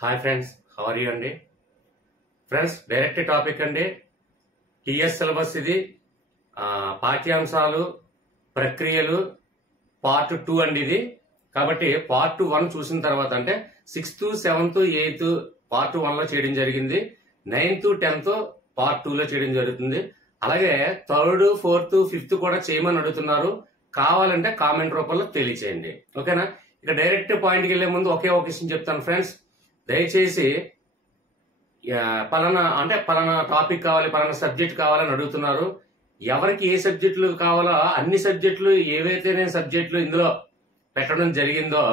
Hi friends, how are you అండి? Friends, direct topic అండి. TS syllabus ఇది. పాఠ్యాంశాలు, ప్రక్రియలు పార్ట్ 2 అండి ఇది. కాబట్టి పార్ట్ 1 చూసిన తర్వాత అంటే 6th, 7th, 8th పార్ట్ 1 లో చేయడం జరిగింది. 9th, 10th పార్ట్ 2 లో చేయడం జరుగుతుంది. అలాగే 3rd, 4th, 5th కూడా చేయమని అడుగుతున్నారు. కావాలంటే కామెంట్ రూపంలో తెలియచేయండి. ఓకేనా? ఇక డైరెక్ట్ పాయింట్కి వెళ్లే ముందు ఒకే ఒక విషయం చెప్తాను ఫ్రెండ్స్. దయచేసి పలానా టాపిక్ కావాలి, పలానా సబ్జెక్ట్ కావాలని అడుగుతున్నారు. ఎవరికి ఏ సబ్జెక్టులు కావాలో అన్ని సబ్జెక్టులు ఏవైతే నేను సబ్జెక్టులు ఇందులో పెట్టడం జరిగిందో,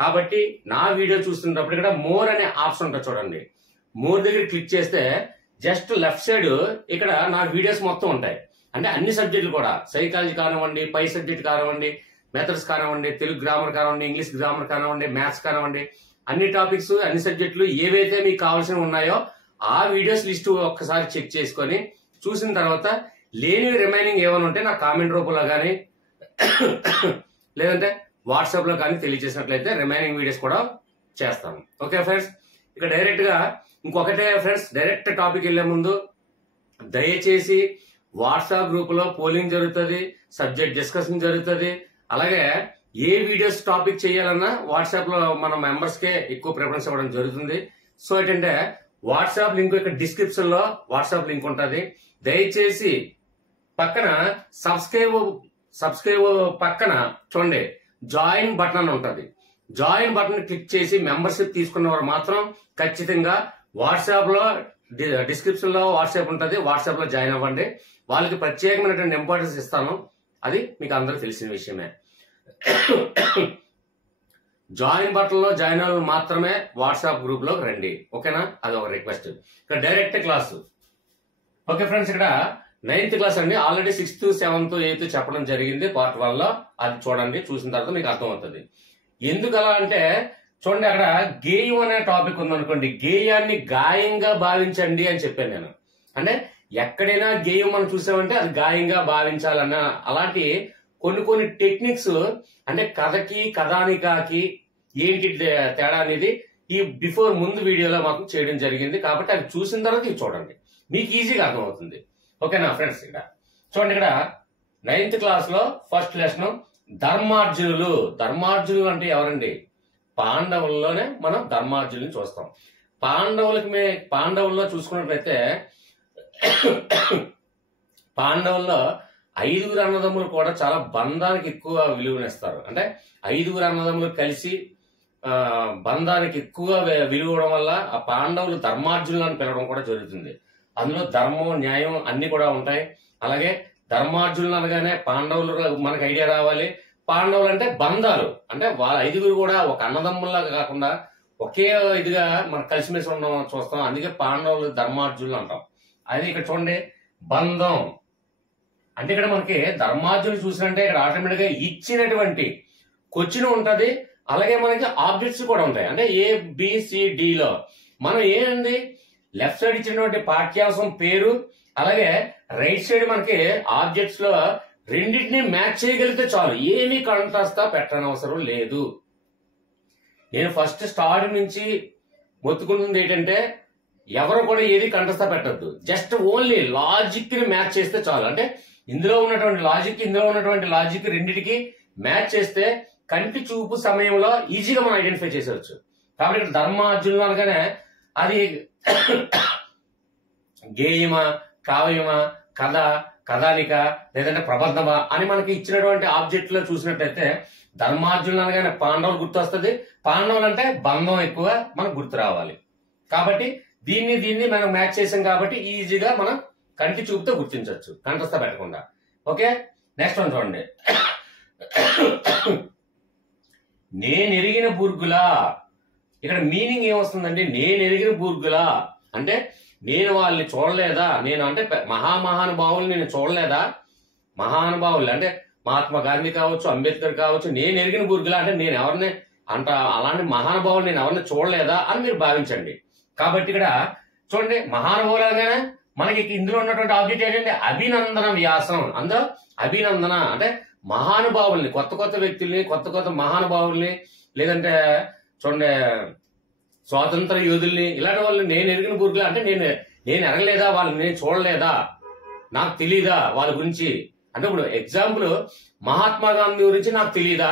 కాబట్టి నా వీడియో చూస్తున్నప్పుడు ఇక్కడ మోర్ అనే ఆప్షన్ ఉంటుంది చూడండి. మోర్ దగ్గర క్లిక్ చేస్తే జస్ట్ లెఫ్ట్ సైడ్ ఇక్కడ నా వీడియోస్ మొత్తం ఉంటాయి. అంటే అన్ని సబ్జెక్టులు కూడా, సైకాలజీ కానివ్వండి, పై సబ్జెక్ట్ కానివ్వండి, మెథడ్స్ కానివ్వండి, తెలుగు గ్రామర్ కానివ్వండి, ఇంగ్లీష్ గ్రామర్ కానివ్వండి, మ్యాథ్స్ కానివ్వండి, అన్ని టాపిక్స్, అన్ని సబ్జెక్టులు ఏవైతే మీకు కావాల్సినవి ఉన్నాయో ఆ వీడియోస్ లిస్ట్ ఒక్కసారి చెక్ చేసుకొని చూసిన తర్వాత లేని రిమైనింగ్ ఏమైనా ఉంటే నా కామెంట్ రూపంలో కానీ లేదంటే వాట్సాప్ లో కానీ తెలియజేసినట్లయితే రిమైనింగ్ వీడియోస్ కూడా చేస్తాను. ఓకే ఫ్రెండ్స్, ఇక డైరెక్ట్ గా ఇంకొకటే ఫ్రెండ్స్, డైరెక్ట్ టాపిక్ వెళ్లే ముందు దయచేసి వాట్సాప్ గ్రూప్ లో పోలింగ్ జరుగుతుంది, సబ్జెక్ట్ డిస్కషన్ జరుగుతుంది. అలాగే ఏ వీడియోస్ టాపిక్ చేయాలన్నా వాట్సాప్ లో మన మెంబర్స్ కే ఎక్కువ ప్రిఫరెన్స్ ఇవ్వడం జరుగుతుంది. సో ఏంటంటే వాట్సాప్ లింక్ ఇక్కడ డిస్క్రిప్షన్ లో వాట్సాప్ లింక్ ఉంటుంది. దయచేసి పక్కన సబ్స్క్రైబ్ పక్కన చూడండి జాయిన్ బటన్ అని ఉంటుంది. జాయిన్ బటన్ క్లిక్ చేసి మెంబర్షిప్ తీసుకున్న వారు మాత్రం ఖచ్చితంగా వాట్సాప్ లో డిస్క్రిప్షన్ లో వాట్సాప్ ఉంటుంది, వాట్సాప్ లో జాయిన్ అవ్వండి. వాళ్ళకి ప్రత్యేకమైనటువంటి ఇంపార్టెన్స్ ఇస్తాను. అది మీకు అందరికి తెలిసిన విషయమే. జాయిన్ బటన్ లో జాయిన్ అవ్వాలి మాత్రమే వాట్సాప్ గ్రూప్ లో రండి. ఓకేనా? అది ఒక రిక్వెస్ట్. ఇక్కడ డైరెక్ట్ క్లాస్. ఓకే ఫ్రెండ్స్, ఇక్కడ 9th క్లాస్ అండి. ఆల్రెడీ 6th, 7th, 8th చెప్పడం జరిగింది పార్ట్ 1 లో. అది చూడండి, చూసిన తర్వాత మీకు అర్థమవుతుంది. ఎందుకు అలా అంటే చూడండి, అక్కడ గేయం అనే టాపిక్ ఉందనుకోండి, గేయాన్ని గాయంగా భావించండి అని చెప్పాను నేను. అంటే ఎక్కడైనా గేయం మనం చూసామంటే అది గాయంగా భావించాలన్న అలాంటి కొన్ని టెక్నిక్స్, అంటే కథకి కథానికాకి ఏంటి తేడా అనేది ఈ బిఫోర్ ముందు వీడియోలో మాకు చేయడం జరిగింది. కాబట్టి అది చూసిన తర్వాత ఇది చూడండి, మీకు ఈజీగా అర్థమవుతుంది. ఓకేనా ఫ్రెండ్స్? ఇక్కడ చూడండి, ఇక్కడ 9th క్లాస్ లో ఫస్ట్ లెసన్ ధర్మార్జునులు. ధర్మార్జునులు అంటే ఎవరండి? పాండవుల్లోనే మనం ధర్మార్జునుని చూస్తాం. పాండవుల్లో చూసుకున్నట్లయితే పాండవుల్లో 5 అన్నదమ్ములు కూడా చాలా బంధానికి ఎక్కువ విలువనిస్తారు. అంటే 5 అన్నదమ్ములు కలిసి బంధానికి ఎక్కువ విలువడం వల్ల ఆ పాండవులు ధర్మార్జునులు అని పిలవడం కూడా జరుగుతుంది. అందులో ధర్మం, న్యాయం అన్ని కూడా ఉంటాయి. అలాగే ధర్మార్జునులు అనగానే పాండవులు మనకు ఐడియా రావాలి. పాండవులు అంటే బంధాలు, అంటే వాళ్ళ 5 కూడా ఒక అన్నదమ్ముల్లాగా కాకుండా ఒకే ఇదిగా మనం కలిసిమెలిసి ఉండడం చూస్తాం. అందుకే పాండవులు ధర్మార్జునులు అంటాం. అది ఇక్కడ చూడండి, బంధం అంటే ఇక్కడ మనకి ధర్మార్జునులు చూసినంటే ఇక్కడ ఆటోమేటిక్ గా ఇచ్చినటువంటి క్వశ్చన్ ఉంటది. అలాగే మనకి ఆబ్జెక్ట్స్ కూడా ఉంటాయి. అంటే ABCD లో మనం ఏంది లెఫ్ట్ సైడ్ ఇచ్చినటువంటి పాఠ్యాంశం పేరు, అలాగే రైట్ సైడ్ మనకి ఆబ్జెక్ట్స్ లో రెండింటిని మ్యాచ్ చేయగలిగితే చాలు. ఏమీ కంటస్తా పెట్టనవసరం లేదు. నేను ఫస్ట్ స్టార్ట్ నుంచి మొత్తుకుంటుంది ఏంటంటే ఎవరు కూడా ఏది కంటస్తా పెట్టద్దు. జస్ట్ ఓన్లీ లాజిక్ ని మ్యాచ్ చేస్తే చాలు. అంటే ఇందులో ఉన్నటువంటి లాజిక్ రెండింటికి మ్యాచ్ చేస్తే కంటి చూపు సమయంలో ఈజీగా మనం ఐడెంటిఫై చేసేవచ్చు. కాబట్టి ఇక్కడ ధర్మార్జునులు అనగానే అది గేయమా, కావ్యమా, కథ, కథానిక, లేదంటే ప్రబంధమా అని మనకి ఇచ్చినటువంటి ఆబ్జెక్ట్ లో చూసినట్లయితే ధర్మార్జునులు అనగానే పాండవులు గుర్తొస్తుంది. పాండవులు అంటే బంధం ఎక్కువ మనకు గుర్తు రావాలి. కాబట్టి దీన్ని మనం మ్యాచ్ చేసాం కాబట్టి ఈజీగా మనం కంటి చూపుతో గుర్తించవచ్చు, కంటస్థ పెట్టకుండా. ఓకే, నెక్స్ట్ వన్ చూడండి. నేనెరిగిన బూర్గులా. ఇక్కడ మీనింగ్ ఏమొస్తుందండి? నేనెరిగిన బూర్గులా అంటే నేను వాళ్ళని చూడలేదా, నేను అంటే మహానుభావులు నేను చూడలేదా? మహానుభావులు అంటే మహాత్మా గాంధీ కావచ్చు, అంబేద్కర్ కావచ్చు. నేను ఎరిగిన బూర్గులా అంటే నేను ఎవరిని అంట అలాంటి మహానుభావులు నేను ఎవరిని చూడలేదా అని మీరు భావించండి. కాబట్టి ఇక్కడ చూడండి, మహానుభావులు అనగానే మనకి ఇందులో ఉన్నటువంటి ఆబ్జెక్ట్ ఏంటంటే అభినందన వ్యాసం. అందులో అభినందన అంటే మహానుభావుల్ని, కొత్త వ్యక్తుల్ని, కొత్త మహానుభావుల్ని, లేదంటే చూడండి స్వాతంత్ర యోధుల్ని, ఇలాంటి వాళ్ళు నేను ఎరిగిన బూర్గులా అంటే నేను ఎరగలేదా, వాళ్ళని నేను చూడలేదా, నాకు తెలీదా వాళ్ళ గురించి అంటే ఇప్పుడు ఎగ్జాంపుల్ మహాత్మా గాంధీ గురించి నాకు తెలీదా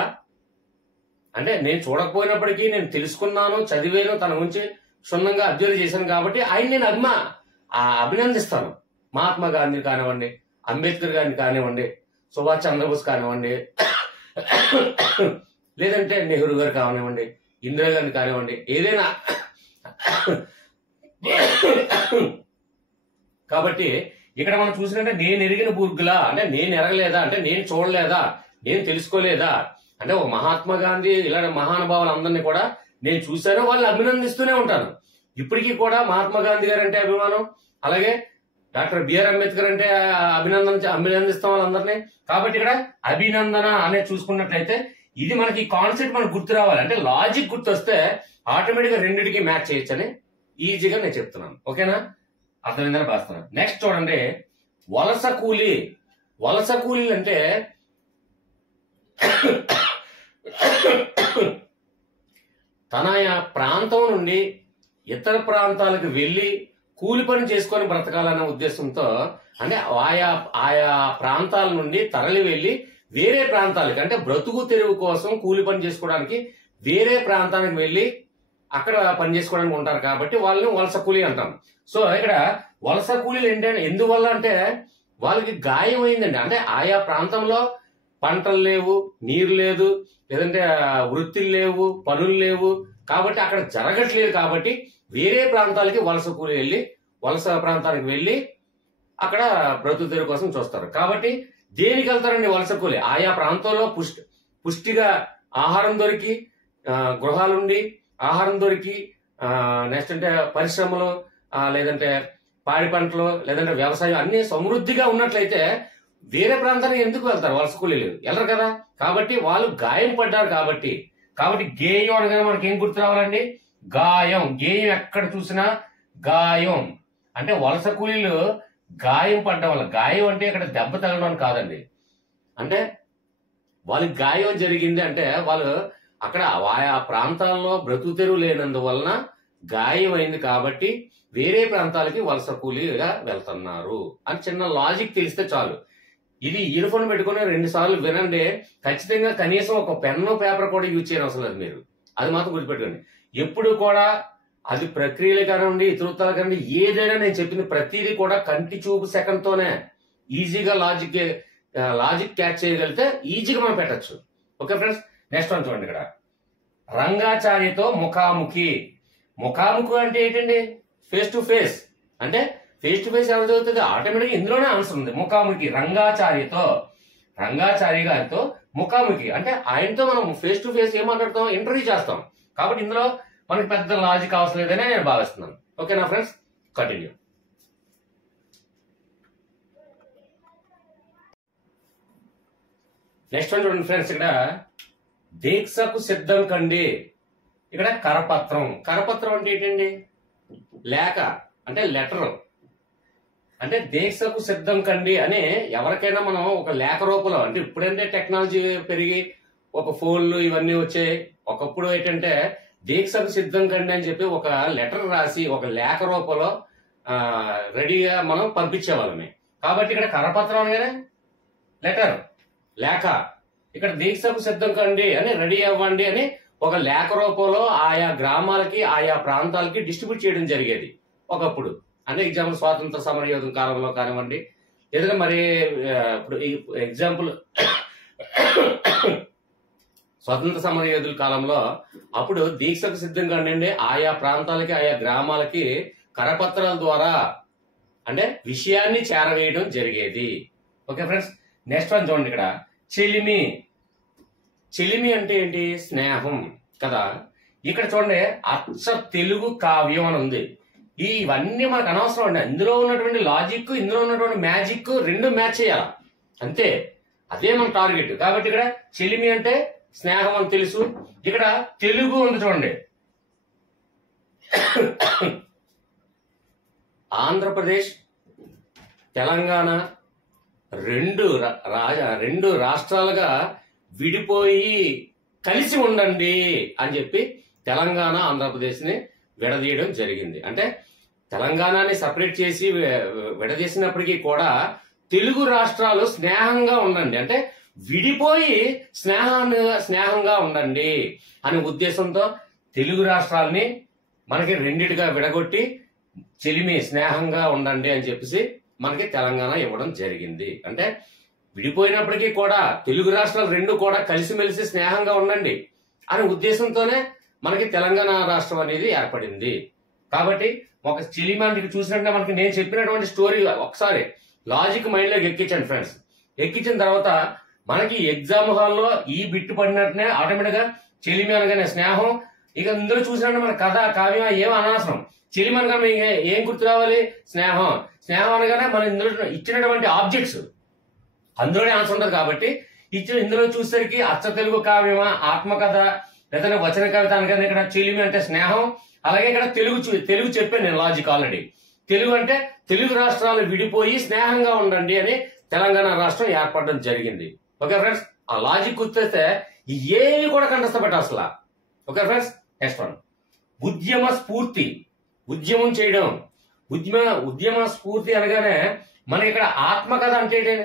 అంటే నేను చూడకపోయినప్పటికీ నేను తెలుసుకున్నాను, చదివాను, తన గురించి క్షుణ్ణంగా అబ్జర్వ్ చేశాను కాబట్టి ఆయన నేను అభినందిస్తాను. మహాత్మా గాంధీ కానివ్వండి, అంబేద్కర్ గారిని కానివ్వండి, సుభాష్ చంద్రబోస్ కానివ్వండి, లేదంటే నెహ్రూ గారు కానివ్వండి, ఇందిరాగాంధీ కానివ్వండి, ఏదైనా. కాబట్టి ఇక్కడ మనం చూసినట్టే నేను ఎరిగిన బూర్గులా అంటే నేను ఎరగలేదా అంటే నేను చూడలేదా, నేను తెలుసుకోలేదా అంటే ఒక మహాత్మా గాంధీ ఇలాంటి మహానుభావులు అందరినీ కూడా నేను చూశాను, వాళ్ళని అభినందిస్తూనే ఉంటాను. ఇప్పటికీ కూడా మహాత్మా గాంధీ గారు అంటే అభిమానం, అలాగే డాక్టర్ బిఆర్ అంబేద్కర్ అంటే అభినందిస్తాం వాళ్ళందరినీ. కాబట్టి ఇక్కడ అభినందన అనేది చూసుకున్నట్లయితే ఇది మనకి కాన్సెప్ట్ మనకు గుర్తు రావాలి. అంటే లాజిక్ గుర్తొస్తే ఆటోమేటిక్ గా రెండింటికి మ్యాచ్ చేయొచ్చని ఈజీగా నేను చెప్తున్నాను. ఓకేనా, అర్థమైందని భావిస్తున్నాను. నెక్స్ట్ చూడండి, వలస కూలీ. వలస కూలీలు అంటే తన ప్రాంతం నుండి ఇతర ప్రాంతాలకు వెళ్లి కూలి పని చేసుకొని బ్రతకాలనే ఉద్దేశంతో అంటే ఆయా ప్రాంతాల నుండి తరలి వెళ్లి వేరే ప్రాంతాలకి అంటే బ్రతుకు తెరువు కోసం కూలి పని చేసుకోవడానికి వేరే ప్రాంతానికి వెళ్లి అక్కడ పని చేసుకోవడానికి ఉంటారు కాబట్టి వాళ్ళని వలస కూలీ అంటాం. సో ఇక్కడ వలస కూలీలు ఏంటంటే ఎందువల్ల అంటే వాళ్ళకి గాయం అయిందండి. అంటే ఆయా ప్రాంతంలో పంటలు లేవు, నీరు లేదు, లేదంటే వృత్తులు లేవు, పనులు లేవు, కాబట్టి అక్కడ జరగట్లేదు. కాబట్టి వేరే ప్రాంతాలకి వలస కూలీ వెళ్ళి వలస ప్రాంతానికి వెళ్ళి అక్కడ బ్రతుకు తెరువు కోసం చూస్తారు. కాబట్టి దేనికి వెళ్తారండి వలస కూలీ? ఆయా ప్రాంతంలో పుష్టిగా ఆహారం దొరికి, గృహాలుండి ఆహారం దొరికి, నెక్స్ట్ అంటే పరిశ్రమలు, లేదంటే పాడి పంటలు, లేదంటే వ్యవసాయం అన్ని సమృద్ధిగా ఉన్నట్లయితే వేరే ప్రాంతానికి ఎందుకు వెళ్తారు వలస కూలీలు? వెళ్ళరు కదా. కాబట్టి వాళ్ళు గాయం పడ్డారు. కాబట్టి గేయం అనగానే మనకి ఏం గుర్తు రావాలండి? గాయం. గేయం ఎక్కడ చూసినా గాయం అంటే వలస కూలీలు గాయం పడ్డం వల్ల. గాయం అంటే ఇక్కడ దెబ్బ తగలడం కాదండి. అంటే వాళ్ళకి గాయం జరిగింది అంటే వాళ్ళు అక్కడ ఆయా ప్రాంతాల్లో బ్రతుకు తెరువు లేనందువలన గాయం అయింది కాబట్టి వేరే ప్రాంతాలకి వలస కూలీగా వెళ్తున్నారు అని చిన్న లాజిక్ తెలిస్తే చాలు. ఇది ఇయర్ ఫోన్ పెట్టుకుని 2 సార్లు వినండి, ఖచ్చితంగా కనీసం ఒక పెన్ను పేపర్ కూడా యూజ్ చేయని అవసరం లేదు మీరు. అది మాత్రం గుర్తుపెట్టుకోండి. ఎప్పుడు కూడా అది ప్రక్రియలు కానివ్వండి, ఇతరుతాలు కానివ్వండి, ఏదైనా నేను చెప్పింది ప్రతిదీ కూడా కంటి చూపు సెకండ్ తోనే ఈజీగా లాజిక్ క్యాచ్ చేయగలిగితే ఈజీగా మనం పెట్టచ్చు. ఓకే ఫ్రెండ్స్, నెక్స్ట్ వన్ చూడండి. ఇక్కడ రంగాచార్యతో ముఖాముఖి. ముఖాముఖి అంటే ఏంటండి? Face to face. అంటే ఫేస్ టు ఫేస్ ఎవరు చదువుతుంది? ఆటోమేటిక్ ఇందులోనే ఆన్సర్ ఉంది. ముఖాముఖి. రంగాచార్య గారితో ముఖాముఖి అంటే ఆయనతో మనం ఫేస్ టు ఫేస్ ఏం మాట్లాడతాం? ఇంటర్వ్యూ చేస్తాం. కాబట్టి ఇందులో మనకి పెద్ద లాజిక్ అవసరం లేదని నేను భావిస్తున్నాను. ఓకేనా ఫ్రెండ్స్, కంటిన్యూ. నెక్స్ట్ వన్ చూడండి ఫ్రెండ్స్. ఇక్కడ దీక్షకు సిద్ధం కండి. ఇక్కడ కరపత్రం. కరపత్రం అంటే ఏంటండి? లేఖ అంటే లెటర్. అంటే దీక్షకు సిద్ధం కండి అని ఎవరికైనా మనం ఒక లేఖ రూపంలో, అంటే ఇప్పుడంటే టెక్నాలజీ పెరిగి ఒక ఫోన్లు ఇవన్నీ వచ్చాయి. ఒకప్పుడు ఏంటంటే దీక్షకు సిద్ధం కండి అని చెప్పి ఒక లెటర్ రాసి ఒక లేఖ రూపంలో రెడీగా మనం పంపించేవాళ్ళమే. కాబట్టి ఇక్కడ కరపత్రం అనగానే లెటర్, లేఖ. ఇక్కడ దీక్షకు సిద్ధం కండి అని రెడీ అవ్వండి అని ఒక లేఖ రూపంలో ఆయా గ్రామాలకి ఆయా ప్రాంతాలకి డిస్ట్రిబ్యూట్ చేయడం జరిగేది ఒకప్పుడు. అంటే ఎగ్జాంపుల్ స్వాతంత్ర సమరయోధుల కాలంలో కానివ్వండి, ఏదైనా మరి ఇప్పుడు ఎగ్జాంపుల్ స్వతంత్ర సమరయోధుల కాలంలో అప్పుడు దీక్షకు సిద్ధంగా ఉండండి ఆయా ప్రాంతాలకి ఆయా గ్రామాలకి కరపత్రాల ద్వారా అంటే విషయాన్ని చేరవేయడం జరిగేది. ఓకే ఫ్రెండ్స్, నెక్స్ట్ వన్ చూడండి. ఇక్కడ చెలిమి. చెలిమి అంటే ఏంటి? స్నేహం కదా. ఇక్కడ చూడండి అచ్చ తెలుగు కావ్యం అని ఉంది. ఇవన్నీ మనకు అనవసరం అండి. ఇందులో ఉన్నటువంటి లాజిక్, ఇందులో ఉన్నటువంటి మ్యాజిక్ రెండు మ్యాచ్ చేయాలి అంతే. అదే మన టార్గెట్. కాబట్టి ఇక్కడ చెలిమి అంటే స్నేహం అని తెలుసు. ఇక్కడ తెలుగు ఉంది చూడండి. ఆంధ్రప్రదేశ్, తెలంగాణ రెండు రాష్ట్రాలుగా విడిపోయి కలిసి ఉండండి అని చెప్పి తెలంగాణ ఆంధ్రప్రదేశ్ ని విడదీయడం జరిగింది. అంటే తెలంగాణని సపరేట్ చేసి విడదీసినప్పటికీ కూడా తెలుగు రాష్ట్రాలు స్నేహంగా ఉండండి, అంటే విడిపోయి స్నేహంగా ఉండండి అనే ఉద్దేశంతో తెలుగు రాష్ట్రాలని మనకి రెండిటిగా విడగొట్టి చెలిమి స్నేహంగా ఉండండి అని చెప్పేసి మనకి తెలంగాణ ఇవ్వడం జరిగింది. అంటే విడిపోయినప్పటికీ కూడా తెలుగు రాష్ట్రాలు రెండు కూడా కలిసిమెలిసి స్నేహంగా ఉండండి అనే ఉద్దేశంతోనే మనకి తెలంగాణ రాష్ట్రం అనేది ఏర్పడింది. కాబట్టి ఒక చెలిమానికి చూసినట్టే మనకి నేను చెప్పినటువంటి స్టోరీ ఒకసారి లాజిక్ మైండ్ లోకి ఎక్కించండి ఫ్రెండ్స్. ఎక్కించిన తర్వాత మనకి ఎగ్జామ్ హాల్లో ఈ బిట్టు పడినట్టునే ఆటోమేటిక్ గా చెలిమి అనగానే స్నేహం, ఇక ఇందులో చూసినట్టు మన కథ కావ్యం ఏం అనవసరం. చెలిమి అనగానే ఏం గుర్తు రావాలి? స్నేహం. స్నేహం అనగానే మన ఇందులో ఇచ్చినటువంటి ఆబ్జెక్ట్స్ అందులోనే ఆన్సర్ ఉంటుంది. కాబట్టి ఇందులో చూసేసరికి అచ్చ తెలుగు కావ్యమా, ఆత్మకథ, లేదంటే వచన కవిత అనగానే ఇక్కడ చెలిమి అంటే స్నేహం. అలాగే ఇక్కడ తెలుగు చెప్పాను నేను లాజిక్ ఆల్రెడీ. తెలుగు అంటే తెలుగు రాష్ట్రాలు విడిపోయి స్నేహంగా ఉండండి అని తెలంగాణ రాష్ట్రం ఏర్పడడం జరిగింది. ఓకే ఫ్రెండ్స్, ఆ లాజిక్ గుర్తొస్తే ఏవి కూడా కంటస్థపెట్ట అసలు. ఓకే ఫ్రెండ్స్, నెక్స్ట్ వన్ ఉద్యమ స్ఫూర్తి. ఉద్యమం చేయడం, ఉద్యమ స్ఫూర్తి అనగానే మనకి ఇక్కడ ఆత్మకథ అంటే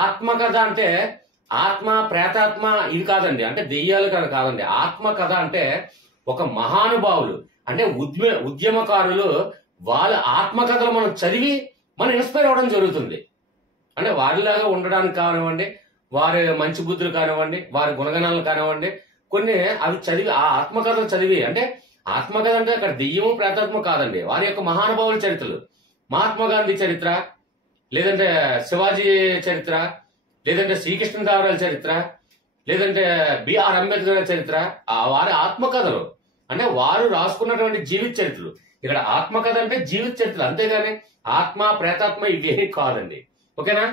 ఆత్మకథ అంటే ఆత్మ ప్రేతాత్మ ఇది కాదండి, అంటే దెయ్యాలు కాదండి. ఆత్మకథ అంటే ఒక మహానుభావులు అంటే ఉద్యమకారులు వాళ్ళ ఆత్మకథలు మనం చదివి మనం ఇన్స్పైర్ అవ్వడం జరుగుతుంది. అంటే వారిలాగా ఉండడానికి కానివ్వండి, వారి మంచి బుద్ధులు కానివ్వండి, వారి గుణగణాలు కానివ్వండి, కొన్ని అవి చదివి ఆ ఆత్మకథలు చదివి, అంటే ఆత్మకథ అంటే అక్కడ దెయ్యము ప్రేతాత్మ కాదండి, వారి యొక్క మహానుభావుల చరిత్రలు. మహాత్మా గాంధీ చరిత్ర, లేదంటే శివాజీ చరిత్ర, లేదంటే శ్రీకృష్ణదేవరాయల చరిత్ర, లేదంటే బిఆర్ అంబేద్కర్ చరిత్ర, వారి ఆత్మకథలు అంటే వారు రాసుకున్నటువంటి జీవిత చరిత్రలు. ఇక్కడ ఆత్మకథ అంటే జీవిత చరిత్రలు, అంతేగాని ఆత్మ ప్రేతాత్మ ఇవేమి కాదండి. ఓకేనా?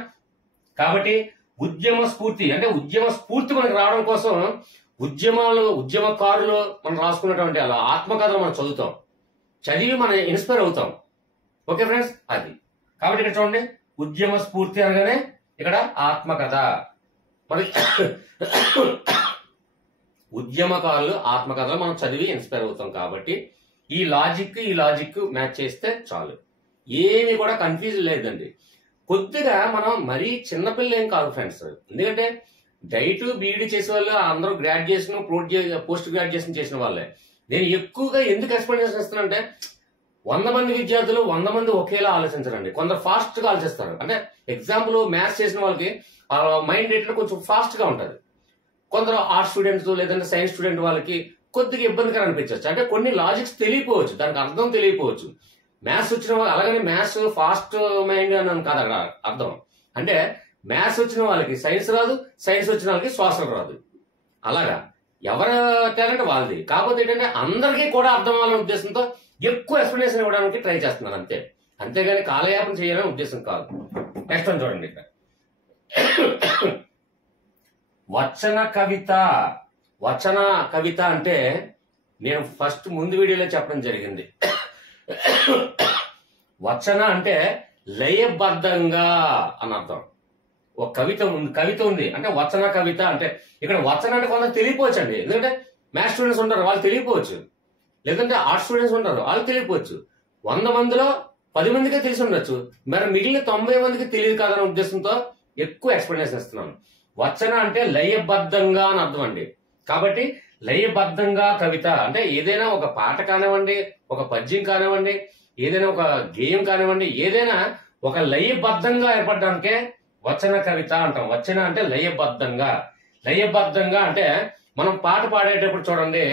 కాబట్టి ఉద్యమ స్ఫూర్తి అంటే ఉద్యమ స్ఫూర్తి మనకు రావడం కోసం ఉద్యమకారులు మనం రాసుకున్నటువంటి అలా ఆత్మకథలు మనం చదువుతాం, చదివి మనం ఇన్స్పైర్ అవుతాం. ఓకే ఫ్రెండ్స్, అది. కాబట్టి ఇక్కడ చూడండి, ఉద్యమ స్ఫూర్తి అనగానే ఇక్కడ ఆత్మకథ. మరి ఉద్యమకారులు ఆత్మకథలు మనం చదివి ఇన్స్పైర్ అవుతాం. కాబట్టి ఈ లాజిక్ మ్యాచ్ చేస్తే చాలు, ఏమి కూడా కన్ఫ్యూజ్ లేదండి. కొద్దిగా మనం మరీ చిన్నపిల్ల ఏం కాదు ఫ్రెండ్స్, ఎందుకంటే డైట్ బీఈడి చేసే వాళ్ళు అందరూ గ్రాడ్యుయేషన్ పోస్ట్ గ్రాడ్యుయేషన్ చేసిన వాళ్ళే. నేను ఎక్కువగా ఎందుకు ఎక్స్ప్లెనేషన్ ఇస్తానంటే 100 మంది విద్యార్థులు 100 మంది ఒకేలా ఆలోచించరండి. కొందరు ఫాస్ట్ గా ఆలోచిస్తారు. అంటే ఎగ్జాంపుల్ మ్యాథ్స్ చేసిన వాళ్ళకి మైండ్ రేట్లో కొంచెం ఫాస్ట్ గా ఉంటుంది. కొందరు ఆర్ట్స్ స్టూడెంట్స్ లేదంటే సైన్స్ స్టూడెంట్ వాళ్ళకి కొద్దిగా ఇబ్బందిగా అనిపించవచ్చు. అంటే కొన్ని లాజిక్స్ తెలియపోవచ్చు, దానికి అర్థం తెలియపోవచ్చు. మ్యాథ్స్ వచ్చిన వాళ్ళు అలాగని మ్యాథ్స్ ఫాస్ట్ మైండ్ అని కాదు అక్కడ అర్థం. అంటే మ్యాథ్స్ వచ్చిన వాళ్ళకి సైన్స్ రాదు, సైన్స్ వచ్చిన వాళ్ళకి సోషల్ రాదు. అలాగా ఎవరి టాలెంట్ వాళ్ళది. కాకపోతే ఏంటంటే అందరికీ కూడా అర్థం అవ్వాలనే ఉద్దేశంతో ఎక్కువ ఎక్స్ప్లెనేషన్ ఇవ్వడానికి ట్రై చేస్తున్నాను అంతే, అంతేగాని కాలయాపన చేయాలనే ఉద్దేశం కాదు. నెక్స్ట్ వన్ చూడండి, ఇక్కడ వచన కవిత. వచన కవిత అంటే నేను ఫస్ట్ ముందు వీడియోలో చెప్పడం జరిగింది. వచన అంటే లయబద్ధంగా అని అర్థం. ఒక కవిత ఉంది అంటే వచన కవిత అంటే ఇక్కడ వచన అంటే కొందరు తెలియపోవచ్చు అండి. ఎందుకంటే మ్యాథ్స్ స్టూడెంట్స్ ఉంటారు, వాళ్ళు తెలియపోవచ్చు. లేదంటే ఆర్ట్స్ స్టూడెంట్స్ ఉంటారు, వాళ్ళు తెలియపోవచ్చు. 100 మందిలో 10 మందికే తెలిసి ఉండొచ్చు, మరి మిగిలిన 90 మందికి తెలియదు కాదనే ఉద్దేశంతో ఎక్కువ ఎక్స్ప్లెనేషన్ ఇస్తున్నాను. వచన అంటే లయబద్ధంగా అని అర్థం అండి. కాబట్టి లయబద్ధంగా కవిత అంటే ఏదైనా ఒక పాట కానివ్వండి, ఒక పద్యం కానివ్వండి, ఏదైనా ఒక గేయం కానివ్వండి, ఏదైనా ఒక లయబద్ధంగా ఏర్పడడానికే వచన కవిత అంటాం. వచన అంటే లయబద్ధంగా. లయబద్ధంగా అంటే మనం పాట పాడేటప్పుడు చూడండి,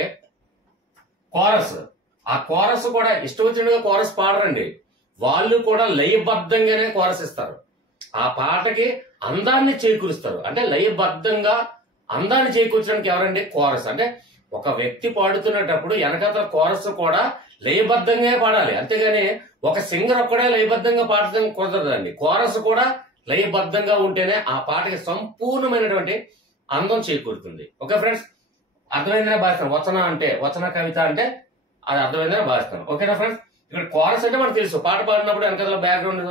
కోరస్, ఆ కోరస్ కూడా ఇష్టం వచ్చినట్టుగా కోరస్ పాడరండి, వాళ్ళు కూడా లయబద్ధంగానే కోరస్ ఇస్తారు. ఆ పాటకి అందాన్ని చేకూరుస్తారు. అంటే లయబద్ధంగా అందాన్ని చేకూర్చడానికి ఎవరండి? కోరస్. అంటే ఒక వ్యక్తి పాడుతున్నప్పుడు వెనకాతల కోరస్ కూడా లయబద్ధంగా పాడాలి, అంతేగాని ఒక సింగర్ ఒక్కడే లయబద్ధంగా పాడటం కుదరదండి. కోరస్ కూడా లయబద్ధంగా ఉంటేనే ఆ పాటకి సంపూర్ణమైనటువంటి అందం చేకూరుతుంది. ఓకే ఫ్రెండ్స్, అర్థమైందనే భావిస్తాను. వచన కవిత అంటే అది అర్థమైందనే భావిస్తాను. ఓకేనా ఫ్రెండ్స్, ఇక్కడ కోరస్ అంటే మనకు తెలుసు, పాట పాడినప్పుడు వెనకాల బ్యాక్గ్రౌండ్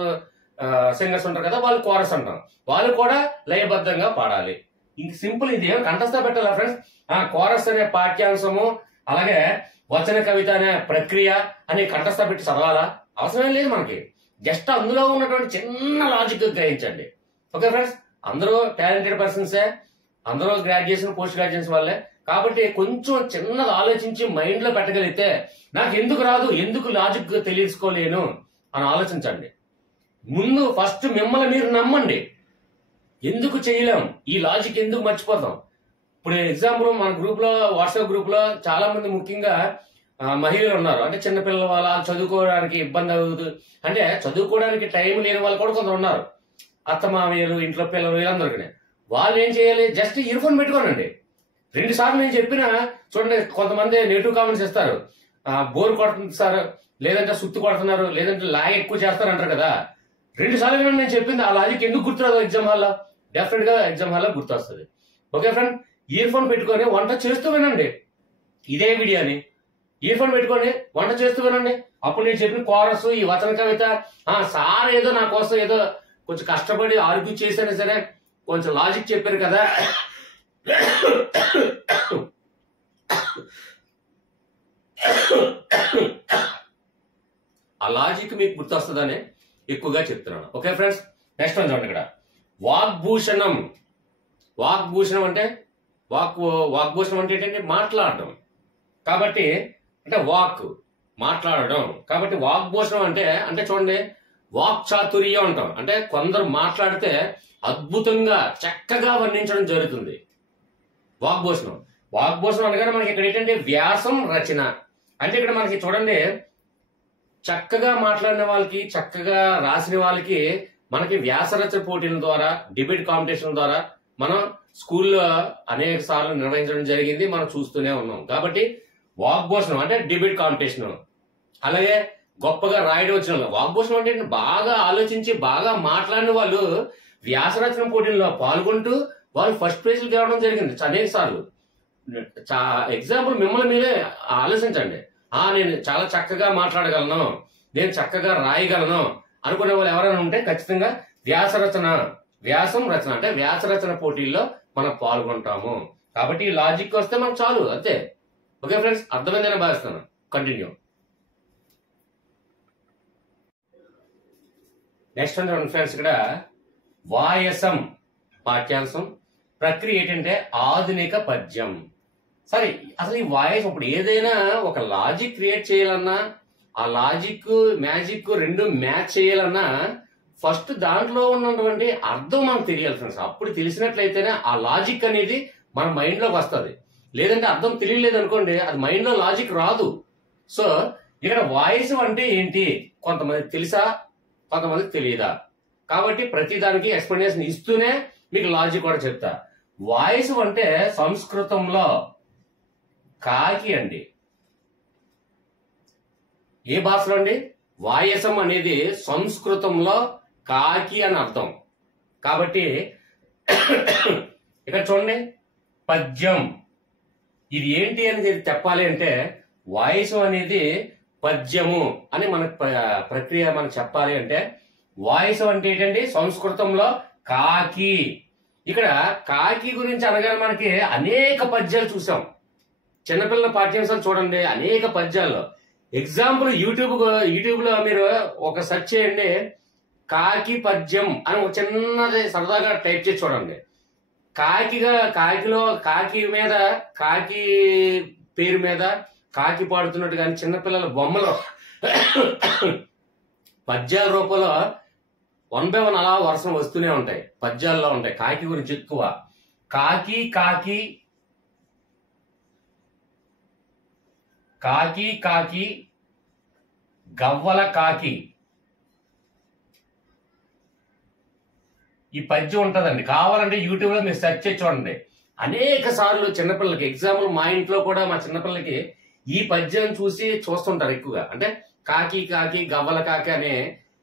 సింగర్స్ ఉంటారు కదా, వాళ్ళు కోరస్ అంటాం. వాళ్ళు కూడా లయబద్ధంగా పాడాలి. ఇంక సింపుల్, ఇది ఏమైనా కంఠస్థ పెట్టాలా ఫ్రెండ్స్? కోరస్ అనే పాఠ్యాంశము అలాగే వచన కవిత అనే ప్రక్రియ అనే కంఠస్థ పెట్టి చదవాలా? అవసరం లేదు మనకి. జస్ట్ అందులో ఉన్నటువంటి చిన్న లాజిక్ గ్రహించండి. ఓకే ఫ్రెండ్స్, అందరూ టాలెంటెడ్ పర్సన్సే, అందరూ గ్రాడ్యుయేషన్ పోస్ట్ గ్రాడ్యుయేషన్ వాళ్ళే. కాబట్టి కొంచెం చిన్నది ఆలోచించి మైండ్ లో పెట్టగలిగితే నాకు ఎందుకు రాదు, ఎందుకు లాజిక్ తెలుసుకోలేను అని ఆలోచించండి. ముందు ఫస్ట్ మిమ్మల్ని మీరు నమ్మండి. ఎందుకు చేయలేం, ఈ లాజిక్ ఎందుకు మర్చిపోతాం? ఇప్పుడు ఎగ్జాంపుల్ మన గ్రూప్ లో, వాట్సాప్ గ్రూప్ లో చాలా మంది ముఖ్యంగా మహిళలు ఉన్నారు. అంటే చిన్నపిల్లల వాళ్ళ చదువుకోవడానికి ఇబ్బంది అవుతుంది, అంటే చదువుకోవడానికి టైం లేని వాళ్ళు కూడా కొందరు ఉన్నారు. అత్తమామయ్యలు, ఇంట్లో పిల్లలు, వీళ్ళందరికీ వాళ్ళు ఏం చేయాలి? Just year phone పెట్టుకోనండి. 2 సార్లు నేను చెప్పినా చూడండి, కొంతమంది నెగిటివ్ కామెంట్స్ ఇస్తారు. బోర్ కొడుతుంది సార్, లేదంటే సుత్తు కొడుతున్నారు, లేదంటే లాగ్ ఎక్కువ చేస్తారు అంటారు కదా. 2 సార్లు వినండి నేను చెప్పింది. ఆ లాజిక్ ఎందుకు గుర్తురాదు ఎగ్జామ్ హాల్లో? డెఫినెట్ గా ఎగ్జామ్ హాల్లో గుర్తొస్తుంది. ఓకే ఫ్రెండ్, ఇయర్ ఫోన్ పెట్టుకొని వంట చేస్తూ వినండి. ఇదే వీడియోని ఇయర్ ఫోన్ పెట్టుకొని వంట చేస్తూ వినండి. అప్పుడు నేను చెప్పిన కోరస్, ఈ వచన కవిత, సార్ ఏదో నా కోసం ఏదో కొంచెం కష్టపడి ఆర్గ్యూ చేసినా సరే కొంచెం లాజిక్ చెప్పారు కదా, ఆ లాజిక్ మీకు గుర్తొస్తుందని ఎక్కువగా చెప్తున్నాను. ఓకే ఫ్రెండ్స్, నెక్స్ట్ వన్ చూడండి. ఇక్కడ వాగ్భూషణం. వాగ్భూషణం అంటే వాగ్భూషణం అంటే ఏంటంటే మాట్లాడడం. కాబట్టి అంటే వాక్ మాట్లాడడం. కాబట్టి వాగ్భూషణం అంటే చూడండి, వాక్ చాతుర్యం అంటాం. అంటే కొందరు మాట్లాడితే అద్భుతంగా చక్కగా వర్ణించడం జరుగుతుంది. వాగ్భూషణం. వాగ్భూషణం అనగానే మనకి ఇక్కడ ఏంటంటే వ్యాసం, రచన. అంటే ఇక్కడ మనకి చూడండి, చక్కగా మాట్లాడిన వాళ్ళకి, చక్కగా రాసిన వాళ్ళకి మనకి వ్యాసరచన పోటీల ద్వారా, డిబేట్ కాంపిటీషన్ ద్వారా మనం స్కూల్లో అనేక సార్లు నిర్వహించడం జరిగింది, మనం చూస్తూనే ఉన్నాం. కాబట్టి వాగ్భూషణం అంటే డిబేట్ కాంపిటీషన్. అలాగే గొప్పగా రాయడం వచ్చిన వాళ్ళు. వాగ్భూషణం అంటే బాగా ఆలోచించి బాగా మాట్లాడిన వాళ్ళు వ్యాసరచన పోటీల్లో పాల్గొంటూ వాళ్ళు ఫస్ట్ ప్రైజ్లు తేవడం జరిగింది అనేక సార్లు. ఎగ్జాంపుల్ మిమ్మల్ని మీరే ఆలోచించండి. నేను చాలా చక్కగా మాట్లాడగలను, నేను చక్కగా రాయగలను అనుకునే వాళ్ళు ఎవరైనా ఉంటే ఖచ్చితంగా వ్యాసం రచన అంటే వ్యాసరచన పోటీల్లో మనం పాల్గొంటాము. కాబట్టి ఈ లాజిక్ వస్తే మనకు చాలు, అంతే. ఓకే ఫ్రెండ్స్, అర్థమైందని భావిస్తాను. కంటిన్యూ. నెక్స్ట్ అంటే ఫ్రెండ్స్, ఇక్కడ వాయసం పాఠ్యాంశం. ప్రక్రియ ఏంటంటే ఆధునిక పద్యం. సరే, అసలు ఈ వాయిస్ ఇప్పుడు ఏదైనా ఒక లాజిక్ క్రియేట్ చేయాలన్నా, ఆ లాజిక్ మ్యాజిక్ రెండు మ్యాచ్ చేయాలన్నా ఫస్ట్ దాంట్లో ఉన్నటువంటి అర్థం మనకు తెలియాలి ఫ్రెండ్స్. అప్పుడు తెలిసినట్లయితేనే ఆ లాజిక్ అనేది మన మైండ్ లోకి వస్తుంది. లేదంటే అర్థం తెలియలేదు అనుకోండి, అది మైండ్ లో లాజిక్ రాదు. సో ఇక్కడ వాయిస్ అంటే ఏంటి కొంతమంది తెలుసా, కొంతమందికి తెలియదా. కాబట్టి ప్రతి దానికి ఎక్స్ప్లెనేషన్ ఇస్తూనే మీకు లాజిక్ కూడా చెప్తా. వాయిస్ అంటే సంస్కృతంలో కాకి అండి. ఏ భాషలో అండి? వాయసం అనేది సంస్కృతంలో కాకి అని అర్థం. కాబట్టి ఇక్కడ చూడండి, పద్యం ఇది ఏంటి అనేది చెప్పాలి అంటే వాయిసం అనేది పద్యము అని మన ప్రక్రియ మనకు చెప్పాలి అంటే వాయిసం అంటే ఏంటండి? సంస్కృతంలో కాకి. ఇక్కడ కాకి గురించి అనగానే మనకి అనేక పద్యాలు చూసాం. చిన్నపిల్లల పాఠ్యాంశాలు చూడండి, అనేక పద్యాల్లో. ఎగ్జాంపుల్ యూట్యూబ్ లో మీరు ఒక సెర్చ్ చేయండి, కాకి పద్యం అని ఒక చిన్నది సరదాగా టైప్ చేసి చూడండి. కాకి మీద, కాకి పేరు మీద కాకి పాడుతున్నట్టు కానీ చిన్నపిల్లల బొమ్మలు పద్యాల రూపంలో 1 by 1 అలా వరుస వస్తూనే ఉంటాయి, పద్యాల్లో ఉంటాయి. కాకి గురించి ఎక్కువ. కాకి కాకి కాకి కాకి గవ్వల కాకి, ఈ పద్యం ఉంటదండి. కావాలంటే యూట్యూబ్ లో మీరు సెర్చ్ చేసి చూడండి. అనేక సార్లు చిన్నపిల్లలకి, ఎగ్జాంపుల్ మా ఇంట్లో కూడా మా చిన్నపిల్లలకి ఈ పద్యం చూస్తుంటారు ఎక్కువగా. అంటే కాకి కాకి గవ్వల కాకి అనే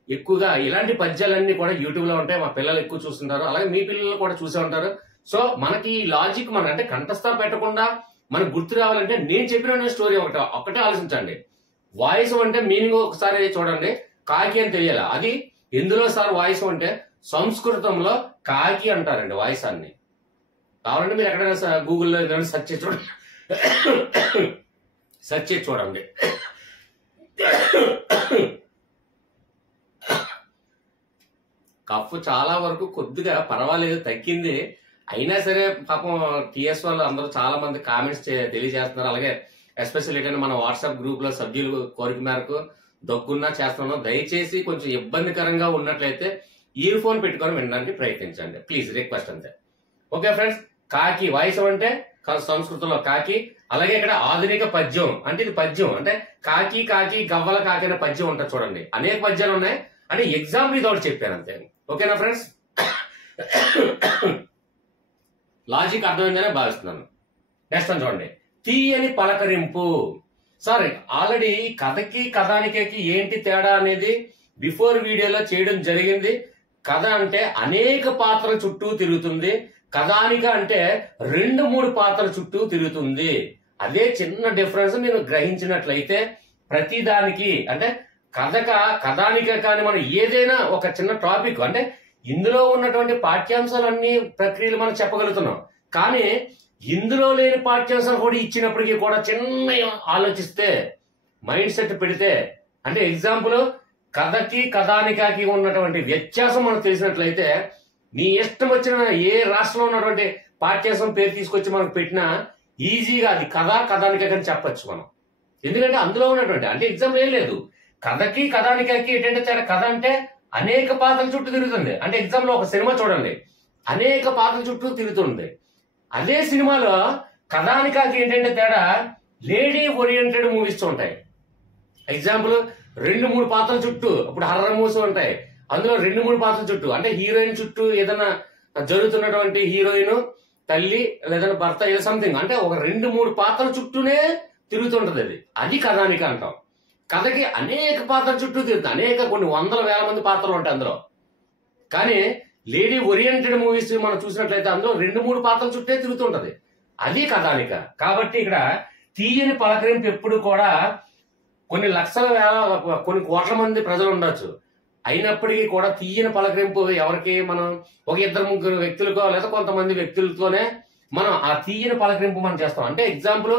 ఎక్కువగా ఇలాంటి పద్యాలన్నీ కూడా యూట్యూబ్ లో ఉంటాయి. మా పిల్లలు ఎక్కువ చూస్తుంటారు, అలాగే మీ పిల్లలు కూడా చూసే ఉంటారు. సో మనకి ఈ లాజిక్ అంటే కంఠస్థ పెట్టకుండా మనకు గుర్తు రావాలంటే నేను చెప్పిన స్టోరీ ఒకటే ఆలోచించండి. వాయిస్ అంటే మీనింగ్ ఒకసారి చూడండి. కాకి అని తెలియాలి. అది ఎందులో సార్ వాయిస్ అంటే సంస్కృతంలో కాకి అంటారండి వాయిసాన్ని. కావాలంటే మీరు ఎక్కడైనా గూగుల్లో సెర్చ్ చేసి చూడండి. సెర్చ్ చేసి చూడండి. కఫ్ చాలా వరకు కొద్దిగా పర్వాలేదు, తగ్గింది. అయినా సరే పాపం టీఎస్ వాళ్ళు అందరూ చాలా మంది కామెంట్స్ తెలియజేస్తున్నారు. అలాగే ఎస్పెషల్లీ మన వాట్సాప్ గ్రూప్ లో సభ్యులు కోరిక మేరకు దగ్గున్నా చేస్తున్నాం. దయచేసి కొంచెం ఇబ్బందికరంగా ఉన్నట్లయితే ఇయర్ ఫోన్ పెట్టుకొని వినడానికి ప్రయత్నించండి ప్లీజ్, రిక్వెస్ట్ అంతే. ఓకే ఫ్రెండ్స్, కాకి వాయిస్ అంటే సంస్కృతంలో కాకి. అలాగే ఇక్కడ ఆధునిక పద్యం అంటే ఇది పద్యం అంటే కాకి కాకి గవ్వల కాకి అనే పద్యం ఉంటుంది చూడండి. అనేక పద్యాలు ఉన్నాయి అంటే ఎగ్జాంపుల్ ఇది ఒకటి చెప్పాను అంతే. ఓకేనా ఫ్రెండ్స్, లాజిక్ అర్థమైందనే భావిస్తున్నాను. నెక్స్ట్ అని చూడండి, తీయని పలకరింపు. సారీ, ఆల్రెడీ కథకి కథానికకి ఏంటి తేడా అనేది బిఫోర్ వీడియోలో చేయడం జరిగింది. కథ అంటే అనేక పాత్రల చుట్టూ తిరుగుతుంది, కథానిక అంటే 2-3 పాత్రల చుట్టూ తిరుగుతుంది. అదే చిన్న డిఫరెన్స్ మీరు గ్రహించినట్లయితే ప్రతిదానికి అంటే కథానిక కానీ మనం ఏదైనా ఒక చిన్న టాపిక్ అంటే ఇందులో ఉన్నటువంటి పాఠ్యాంశాలన్నీ ప్రక్రియలు మనం చెప్పగలుగుతున్నాం. కానీ ఇందులో లేని పాఠ్యాంశాలు కూడా ఇచ్చినప్పటికీ కూడా చిన్న ఆలోచిస్తే మైండ్ సెట్ పెడితే అంటే ఎగ్జాంపుల్ కథకి కథానికకి ఉన్నటువంటి వ్యత్యాసం మనకు తెలిసినట్లయితే నీ ఇష్టం వచ్చిన ఏ రాష్ట్రంలో ఉన్నటువంటి పాఠ్యాంశం పేరు తీసుకొచ్చి మనకు పెట్టినా ఈజీగా అది కథానిక అని చెప్పచ్చు మనం. ఎందుకంటే అందులో ఉన్నటువంటి అంటే ఎగ్జాంపుల్ ఏం లేదు, కథకి కథానికకి ఏంటంటే తేడా. కథ అంటే అనేక పాత్రల చుట్టూ తిరుగుతుంది. అంటే ఎగ్జాంపుల్ ఒక సినిమా చూడండి, అనేక పాత్రల చుట్టూ తిరుగుతుంది. అదే సినిమాలో కథానికకి ఏంటంటే తేడా, లేడీ ఓరియంటెడ్ మూవీస్ ఉంటాయి. ఎగ్జాంపుల్ 2-3 పాత్రల చుట్టూ, ఇప్పుడు హర్రర్ మూవీస్ ఉంటాయి, అందులో 2-3 పాత్రల చుట్టూ అంటే హీరోయిన్ చుట్టూ ఏదైనా జరుగుతున్నటువంటి హీరోయిన్ తల్లి లేదా భర్త ఏదో సంథింగ్ అంటే ఒక 2-3 పాత్రల చుట్టూనే తిరుగుతుంటది. అది కథానిక అంటాం. కథకి అనేక పాత్రల చుట్టూ తిరుగుతాయి, అనేక కొన్ని వందల వేల మంది పాత్రలు ఉంటాయి అందులో. కానీ లేడీ ఓరియంటెడ్ మూవీస్ మనం చూసినట్లయితే అందులో 2-3 పాత్రల చుట్టే తిరుగుతుంటది, అది కథానిక. కాబట్టి ఇక్కడ తీయని పలకరింపు ఎప్పుడు కూడా కొన్ని లక్షల వేల కొన్ని కోట్ల మంది ప్రజలు ఉండొచ్చు, అయినప్పటికీ కూడా తీయని పలకరింపు ఎవరికి మనం ఒక 2-3 వ్యక్తులకో లేదా కొంతమంది వ్యక్తులతోనే మనం ఆ తీయని పలకరింపు మనం చేస్తాం. అంటే ఎగ్జాంపుల్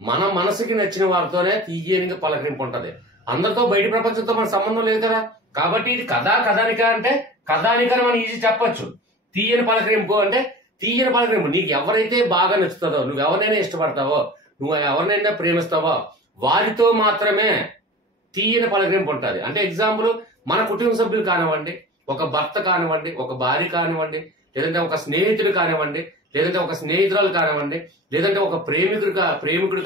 మన మనసుకి నచ్చిన వారితోనే తీయని పలకరింపు ఉంటది, అందరితో బయట ప్రపంచంతో మన సంబంధం లేదు కదా. కాబట్టి ఇది కథానిక అంటే కథానికని మనం ఈజీ చెప్పొచ్చు. తీయని పలకరింపు అంటే తీయని పలకరింపు నీకు ఎవరైతే బాగా నచ్చుతుందో, నువ్వు ఎవరినైనా ఇష్టపడతావో, నువ్వు ఎవరినైనా ప్రేమిస్తావో వారితో మాత్రమే తీయని పలకరింపు ఉంటుంది. అంటే ఎగ్జాంపుల్ మన కుటుంబ సభ్యులు కానివ్వండి, ఒక భర్త కానివ్వండి, ఒక భార్య కానివ్వండి, లేదంటే ఒక స్నేహితుడు కానివ్వండి, లేదంటే ఒక స్నేహితురాలు కానివ్వండి, లేదంటే ఒక ప్రేమికుడు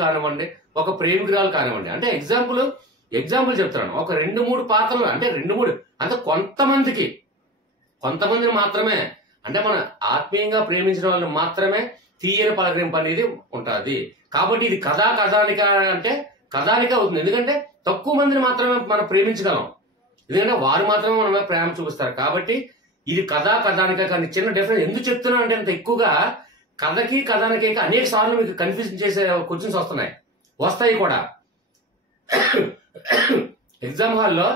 కానివ్వండి, ఒక ప్రేమికురాలు కానివ్వండి. అంటే ఎగ్జాంపుల్ చెప్తున్నాను. ఒక 2-3 పాత్రలు అంటే 2-3 అంటే కొంతమందిని మాత్రమే అంటే మన ఆత్మీయంగా ప్రేమించిన వాళ్ళని మాత్రమే తీయని పలకరింపు అనేది ఉంటుంది. కాబట్టి ఇది కథానిక అంటే కథానిక అవుతుంది. ఎందుకంటే తక్కువ మందిని మాత్రమే మనం ప్రేమించగలం, ఎందుకంటే వారు మాత్రమే మన మీద ప్రేమ చూపిస్తారు. కాబట్టి ఇది కథానిక కానీ చిన్న డిఫరెన్స్ ఎందుకు చెప్తున్నా అంటే అంత ఎక్కువగా కథకి కథానిక అనేక సార్లు మీకు కన్ఫ్యూజన్ చేసే క్వశ్చన్స్ వస్తాయి కూడా. ఎగ్జామ్ హాల్లో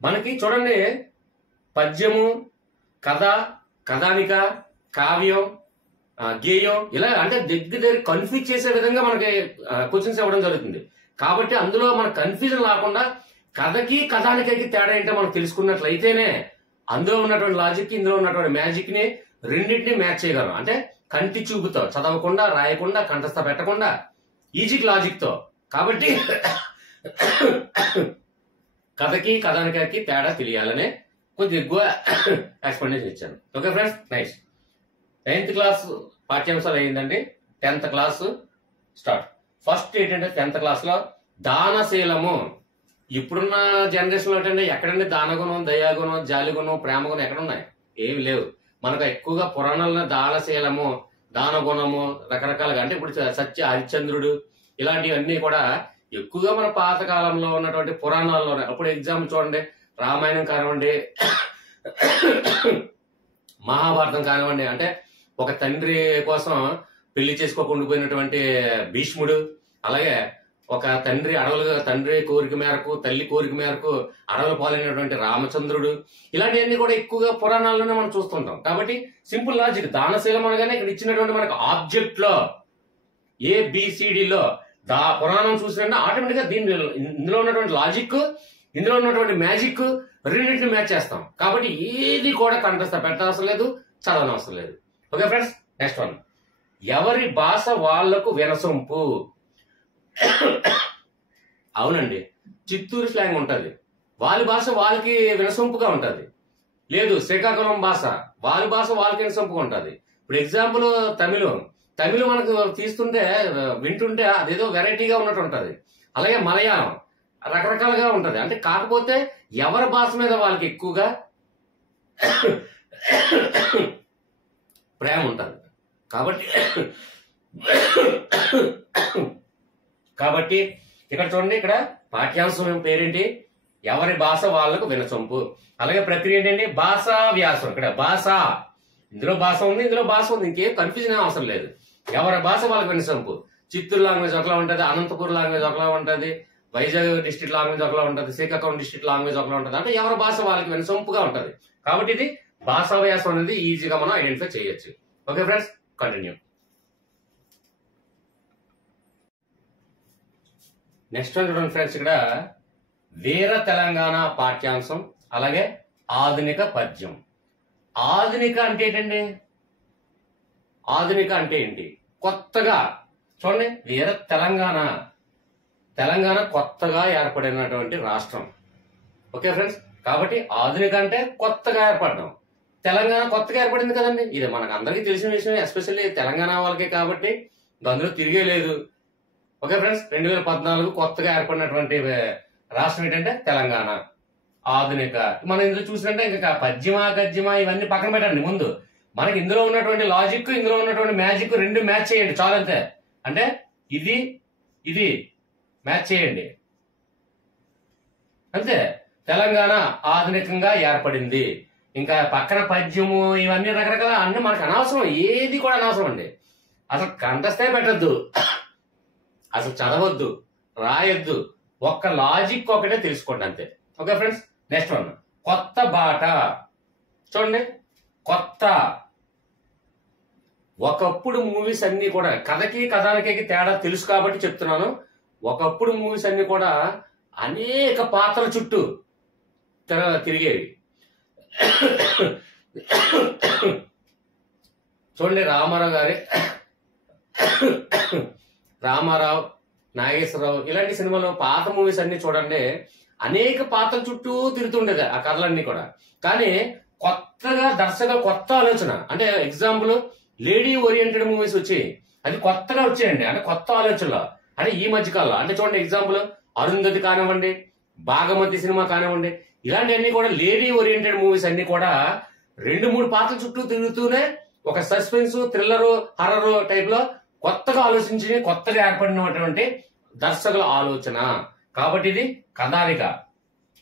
మనకి చూడండి పద్యము, కథ, కథానిక, కావ్యం, గేయం ఇలా అంటే దగ్గర కన్ఫ్యూజ్ చేసే విధంగా మనకి క్వశ్చన్స్ ఇవ్వడం జరుగుతుంది. కాబట్టి అందులో మన కన్ఫ్యూజన్ రాకుండా కథకి కథానికకి తేడా ఏంటో మనం తెలుసుకున్నట్లయితేనే అందులో ఉన్నటువంటి లాజిక్ ఇందులో ఉన్నటువంటి మ్యాజిక్ ని రెండింటిని మ్యాచ్ చేయగలం. అంటే కంటి చూపుతో చదవకుండా రాయకుండా కంఠస్థ పెట్టకుండా ఈజీ లాజిక్ తో. కాబట్టి కథకి కథానికకి తేడా తెలియాలనే కొద్దిగా ఎక్కువ ఎక్స్ప్లెనేషన్ ఇచ్చాను. Okay friends, nice. 9th class పాఠ్యాంశాలు అయిందండి. 10th class start. ఫస్ట్ ఏంటంటే 10th క్లాస్ లో దానశీలము. ఇప్పుడున్న జనరేషన్ లో ఏంటంటే ఎక్కడండి దానగుణం, దయాగుణం, జాలిగుణం, ప్రేమగుణం ఎక్కడున్నాయి? ఏమి లేవు. మనకు ఎక్కువగా పురాణాల్లో దానశీలము, దానగుణము రకరకాలుగా అంటే ఇప్పుడు సత్య హరిశ్చంద్రుడు ఇలాంటివన్నీ కూడా ఎక్కువగా మన పాత కాలంలో ఉన్నటువంటి పురాణాల్లో. అప్పుడు ఎగ్జాంపుల్ చూడండి, రామాయణం కానివ్వండి, మహాభారతం కానివ్వండి. అంటే ఒక తండ్రి కోసం పెళ్లి చేసుకోకుండా పోయినటువంటి భీష్ముడు, అలాగే ఒక తండ్రి కోరిక మేరకు తల్లి కోరిక మేరకు అడవుల పాలైనటువంటి రామచంద్రుడు, ఇలాంటివన్నీ కూడా ఎక్కువగా పురాణాల్లోనే మనం చూస్తుంటాం. కాబట్టి సింపుల్ లాజిక్, దానశీలం అనగానే ఇక్కడ ఇచ్చినటువంటి మనకు ఆబ్జెక్ట్ లో ABCDలో పురాణం చూసినా ఆటోమేటిక్ గా ఇందులో ఉన్నటువంటి లాజిక్, ఇందులో ఉన్నటువంటి మ్యాజిక్ రెండింటిని మ్యాచ్ చేస్తాం. కాబట్టి ఏది కూడా కంఠస్థ పెట్టనవసరం లేదు, చదవనవసరం లేదు. Okay friends, next one. ఎవరి భాష వాళ్లకు వినసొంపు. అవునండి, చిత్తూరు స్లాంగ్ ఉంటది, వాళ్ళ భాష వాళ్ళకి వినసొంపుగా ఉంటది. లేదు శ్రీకాకుళం భాష, వాళ్ళ భాష వాళ్ళకి వినసొంపుగా ఉంటది. ఇప్పుడు ఎగ్జాంపుల్ తమిళ్ మనకు తీస్తుంటే వింటుంటే అదేదో వెరైటీగా ఉన్నట్టు ఉంటది. అలాగే మలయాళం రకరకాలుగా ఉంటది. అంటే కాకపోతే ఎవరి భాష మీద వాళ్ళకి ఎక్కువగా ప్రేమ ఉంటది. కాబట్టి ఇక్కడ చూడండి, ఇక్కడ పాఠ్యాంశం పేరేంటి? ఎవరి భాష వాళ్లకు వినసొంపు. అలాగే ప్రక్రియ ఏంటండి? భాషా వ్యాసం. ఇక్కడ భాష, ఇందులో భాష ఉంది, ఇందులో భాష ఉంది, ఇంకేం కన్ఫ్యూజన్ అవసరం లేదు. ఎవరి భాష వాళ్ళకి వినసొంపు. చిత్తూరు లాంగ్వేజ్ ఒకలా ఉంటది, అనంతపూర్ లాంగ్వేజ్ ఒకలా ఉంటది, వైజాగ్ డిస్ట్రిక్ట్ లాంగ్వేజ్ ఒకలా ఉంటది, శ్రీకాకుళం డిస్ట్రిక్ట్ లాంగ్వేజ్ ఒకలా ఉంటది. అంటే ఎవరి భాష వాళ్ళకి వినసొంపుగా ఉంటది. కాబట్టి ఇది భాషా వ్యాసం అనేది ఈజీగా మనం ఐడెంటిఫై చేయొచ్చు. Okay friends, continue. Next one చూడండి ఫ్రెండ్స్, ఇక్కడ వీర తెలంగాణ పాఠ్యాంశం, అలాగే ఆధునిక పద్యం. ఆధునిక అంటే ఏంటండి? ఆధునిక అంటే ఏంటి? కొత్తగా. చూడండి, వీర తెలంగాణ కొత్తగా ఏర్పడినటువంటి రాష్ట్రం. ఓకే ఫ్రెండ్స్, కాబట్టి ఆధునిక అంటే కొత్తగా ఏర్పడడం. తెలంగాణ కొత్తగా ఏర్పడింది కదండి, ఇది మనకు అందరికీ తెలిసిన విషయం, ఎస్పెషల్లీ తెలంగాణ వాళ్ళకే. కాబట్టి అందులో తిరిగే లేదు. ఓకే ఫ్రెండ్స్, 2014 కొత్తగా ఏర్పడినటువంటి రాష్ట్రం ఏంటంటే తెలంగాణ. ఆధునిక. మనం ఇందులో చూసినట్టే ఇంకా పద్యమా గద్యమా ఇవన్నీ పక్కన పెట్టండి. ముందు మనకి ఇందులో ఉన్నటువంటి లాజిక్, ఇందులో ఉన్నటువంటి మ్యాజిక్ రెండు మ్యాచ్ చేయండి చాలు, అంతే. అంటే ఇది మ్యాచ్ చేయండి అంతే. తెలంగాణ ఆధునికంగా ఏర్పడింది. ఇంకా పక్కన పద్యము ఇవన్నీ రకరకాల అన్ని మనకు అనవసరం, ఏది కూడా అనవసరం అండి. అసలు కంఠస్థే పెట్టద్దు, అసలు చదవద్దు, రాయొద్దు, ఒక్క లాజిక్ ఒకటే తెలుసుకోండి అంతే. Okay friends, next one. కొత్త బాట. చూడండి, కొత్త. ఒకప్పుడు మూవీస్ అన్ని కూడా కథకి కథానికి తేడా తెలుసు కాబట్టి చెప్తున్నాను. ఒకప్పుడు మూవీస్ అన్ని కూడా అనేక పాత్రల చుట్టూ తిరిగేవి. చూడండి, రామారావు, నాగేశ్వరరావు ఇలాంటి సినిమాలో పాత మూవీస్ అన్ని చూడండి, అనేక పాత్రల చుట్టూ తిరుగుతుండేది ఆ కథలన్నీ కూడా. కానీ కొత్తగా దర్శకులు కొత్త ఆలోచన, అంటే ఎగ్జాంపుల్ లేడీ ఓరియంటెడ్ మూవీస్ వచ్చి అది కొత్తగా వచ్చాయండి. అంటే కొత్త ఆలోచనలో, అంటే ఈ మధ్య కాలంలో. అంటే చూడండి, ఎగ్జాంపుల్ అరుంధతి కానివ్వండి, భాగమతి సినిమా కానివ్వండి, ఇలాంటివన్నీ కూడా లేడీ ఓరియంటెడ్ మూవీస్ అన్ని కూడా 2-3 పాత్రల చుట్టూ తిరుగుతూనే ఒక సస్పెన్స్, థ్రిల్లర్, హర్రర్ టైప్ లో కొత్తగా ఆలోచించి కొత్తగా ఏర్పడినటువంటి దర్శకుల ఆలోచన. కాబట్టి ఇది కథానిక.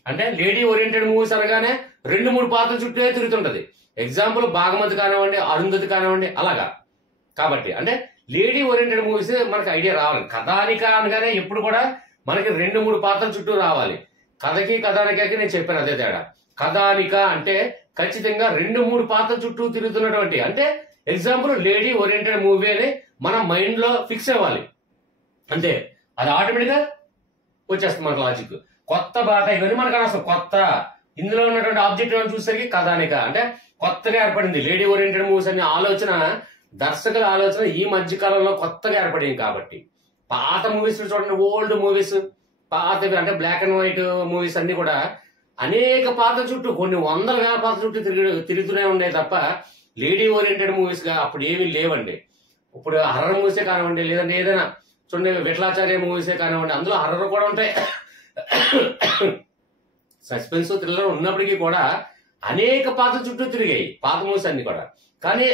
అంటే లేడీ ఓరియంటెడ్ మూవీస్ అనగానే 2-3 పాత్రల చుట్టూ తిరుగుతుంటది. ఎగ్జాంపుల్ భాగమతి కానివ్వండి, అరుంధతి కానివ్వండి, అలాగా. కాబట్టి అంటే లేడీ ఓరియంటెడ్ మూవీస్ మనకి ఐడియా రావాలి. కథానిక అనగానే ఎప్పుడు కూడా మనకి 2-3 పాత్రల చుట్టూ రావాలి. కథకి కథానికకి నేను చెప్పాను అదే తేడా. కథానిక అంటే ఖచ్చితంగా 2-3 పాత్రల చుట్టూ తిరుగుతున్నటువంటి, అంటే ఎగ్జాంపుల్ లేడీ ఓరియంటెడ్ మూవీ అని మన మైండ్ లో ఫిక్స్ అవ్వాలి అంతే. అది ఆటోమేటిక్ గా వచ్చేస్తుంది మనకు లాజిక్. కొత్త బాట ఇవన్నీ మనకు అనవసరం. కొత్త ఇందులో ఉన్నటువంటి ఆబ్జెక్టివ్ చూసేసరికి కథానిక అంటే కొత్తగా ఏర్పడింది. లేడీ ఓరియంటెడ్ మూవీస్ అనే ఆలోచన, దర్శకుల ఆలోచన ఈ మధ్య కాలంలో కొత్తగా ఏర్పడింది. కాబట్టి పాత మూవీస్ చూడండి, ఓల్డ్ మూవీస్, పాతవి అంటే బ్లాక్ అండ్ వైట్ మూవీస్ అన్ని కూడా అనేక పాత్రల చుట్టూ, కొన్ని వందల వేల పాత్రల చుట్టూ తిరుగుతూనే ఉండే తప్ప లేడీ ఓరియంటెడ్ మూవీస్ గా అప్పుడు ఏమీ లేవండి. ఇప్పుడు హర్రర్ మూవీసే కానివ్వండి, లేదంటే ఏదైనా చూడండి విఠలాచార్య మూవీసే కానివ్వండి, అందులో హర్రర్ కూడా ఉంటాయి, సస్పెన్స్ థ్రిల్లర్ ఉన్నప్పటికీ కూడా అనేక పాత్రల చుట్టూ తిరిగాయి పాత మూవీస్ అన్ని కూడా. కానీ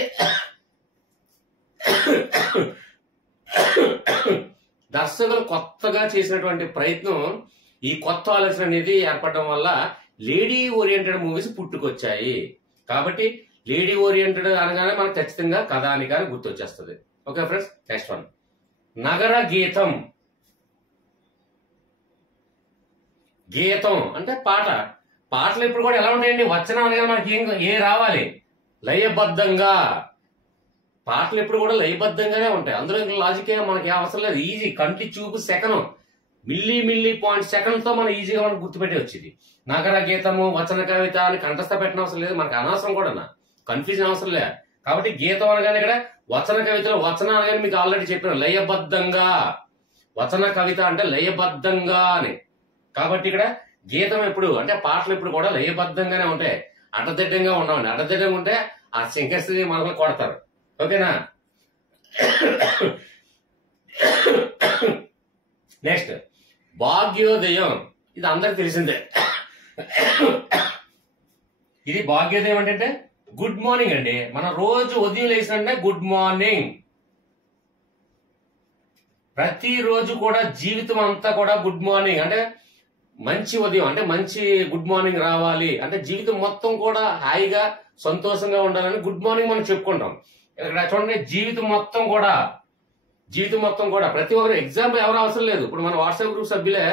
దర్శకులు కొత్తగా చేసినటువంటి ప్రయత్నం, ఈ కొత్త ఆలోచన అనేది ఏర్పడడం వల్ల లేడీ ఓరియంటెడ్ మూవీస్ పుట్టుకొచ్చాయి. కాబట్టి లేడీ ఓరియంటెడ్ అనగానే మనకు ఖచ్చితంగా కథానిక అని గుర్తొచ్చేస్తుంది. Okay friends, next one. నగర గీతం. గీతం అంటే పాట. పాటలు ఇప్పుడు కూడా ఎలా ఉంటాయండి? వచనం అనగా మనకి ఏ రావాలి? లయబద్ధంగా. పాటలు ఎప్పుడు కూడా లయబద్ధంగానే ఉంటాయి. అందులో లాజిక్ మనకి అవసరం లేదు. ఈజీ, కంటి చూపు సెకను, మిల్లీ పాయింట్ సెకండ్ తో మనం ఈజీగా మనం గుర్తుపెట్టి వచ్చింది. నగర గీతము, వచన కవిత అని కంఠస్థ పెట్టిన అవసరం లేదు, మనకు అనవసరం కూడా, కన్ఫ్యూజన్ అవసరం లేదు. కాబట్టి గీతం అనగానే ఇక్కడ వచన కవితలో వచన అనగానే మీకు ఆల్రెడీ చెప్పాను లయబద్ధంగా, వచన కవిత అంటే లయబద్ధంగా అని. కాబట్టి ఇక్కడ గీతం ఎప్పుడు అంటే పాటలు ఎప్పుడు కూడా లయబద్ధంగానే ఉంటాయి, అడ్డదిడ్డంగా ఉండవండి. అడ్డదిడ్డంగా ఉంటే ఆ సింగర్స్ని మనల్ని కొడతారు. ఓకేనా? నెక్స్ట్ భాగ్యోదయం, ఇది అందరికి తెలిసిందే. ఇది భాగ్యోదయం అంటే గుడ్ మార్నింగ్ అండి. మనం రోజు ఉదయం లేచినంటే గుడ్ మార్నింగ్. ప్రతిరోజు కూడా జీవితం అంతా కూడా గుడ్ మార్నింగ్ అంటే మంచి ఉదయం, అంటే మంచి గుడ్ మార్నింగ్ రావాలి అంటే జీవితం మొత్తం కూడా హాయిగా సంతోషంగా ఉండాలని గుడ్ మార్నింగ్ మనం చెప్పుకుంటాం. ఇక్కడ చూడండి, జీవితం మొత్తం కూడా ప్రతి ఒక్కరు, ఎగ్జాంపుల్ ఎవరు అవసరం లేదు. ఇప్పుడు మన వాట్సాప్ గ్రూప్ సభ్యులే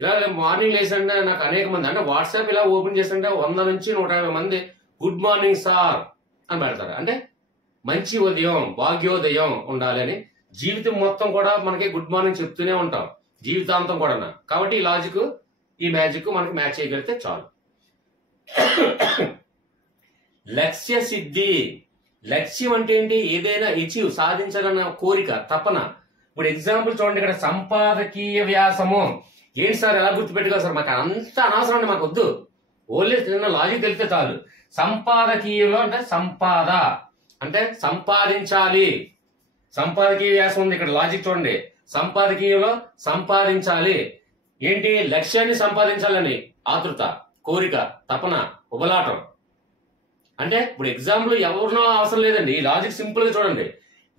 ఇలా మార్నింగ్ లేసంటే నాకు అనేక మంది, అంటే వాట్సాప్ ఇలా ఓపెన్ చేస్తుంటే 100 నుంచి 150 మంది గుడ్ మార్నింగ్ సార్ అని పెడతారు. అంటే మంచి ఉదయం, భాగ్యోదయం ఉండాలి అని జీవితం మొత్తం కూడా మనకి గుడ్ మార్నింగ్ చెప్తూనే ఉంటాం జీవితాంతం కూడా. కాబట్టి ఈ లాజిక్, ఈ మ్యాజిక్ మనకి మ్యాచ్ చేయగలిగితే చాలు. లక్ష్య సిద్ధి, లక్ష్యం అంటే ఏంటి? ఏదైనా అచీవ్, సాధించాలన్న కోరిక, తపన. ఇప్పుడు ఎగ్జాంపుల్ చూడండి, ఇక్కడ సంపాదకీయ వ్యాసము. ఏంటి సార్ ఎలా గుర్తుపెట్టుకోవాలి సార్? మాకు అంత అనవసరం అండి, మాకు వద్దు, ఓన్లీ లాజిక్ తెలిస్తే చాలు. సంపాదకీయంలో అంటే సంపాద అంటే సంపాదించాలి, సంపాదకీయ వ్యాసం ఉంది. ఇక్కడ లాజిక్ చూడండి, సంపాదకీయంలో సంపాదించాలి. ఏంటి? లక్ష్యాన్ని సంపాదించాలని ఆతృత, కోరిక, తపన, ఉబలాటం. అంటే ఇప్పుడు ఎగ్జాంపుల్ ఎవరినో అవసరం లేదండి, ఈ లాజిక్ సింపుల్ గా చూడండి.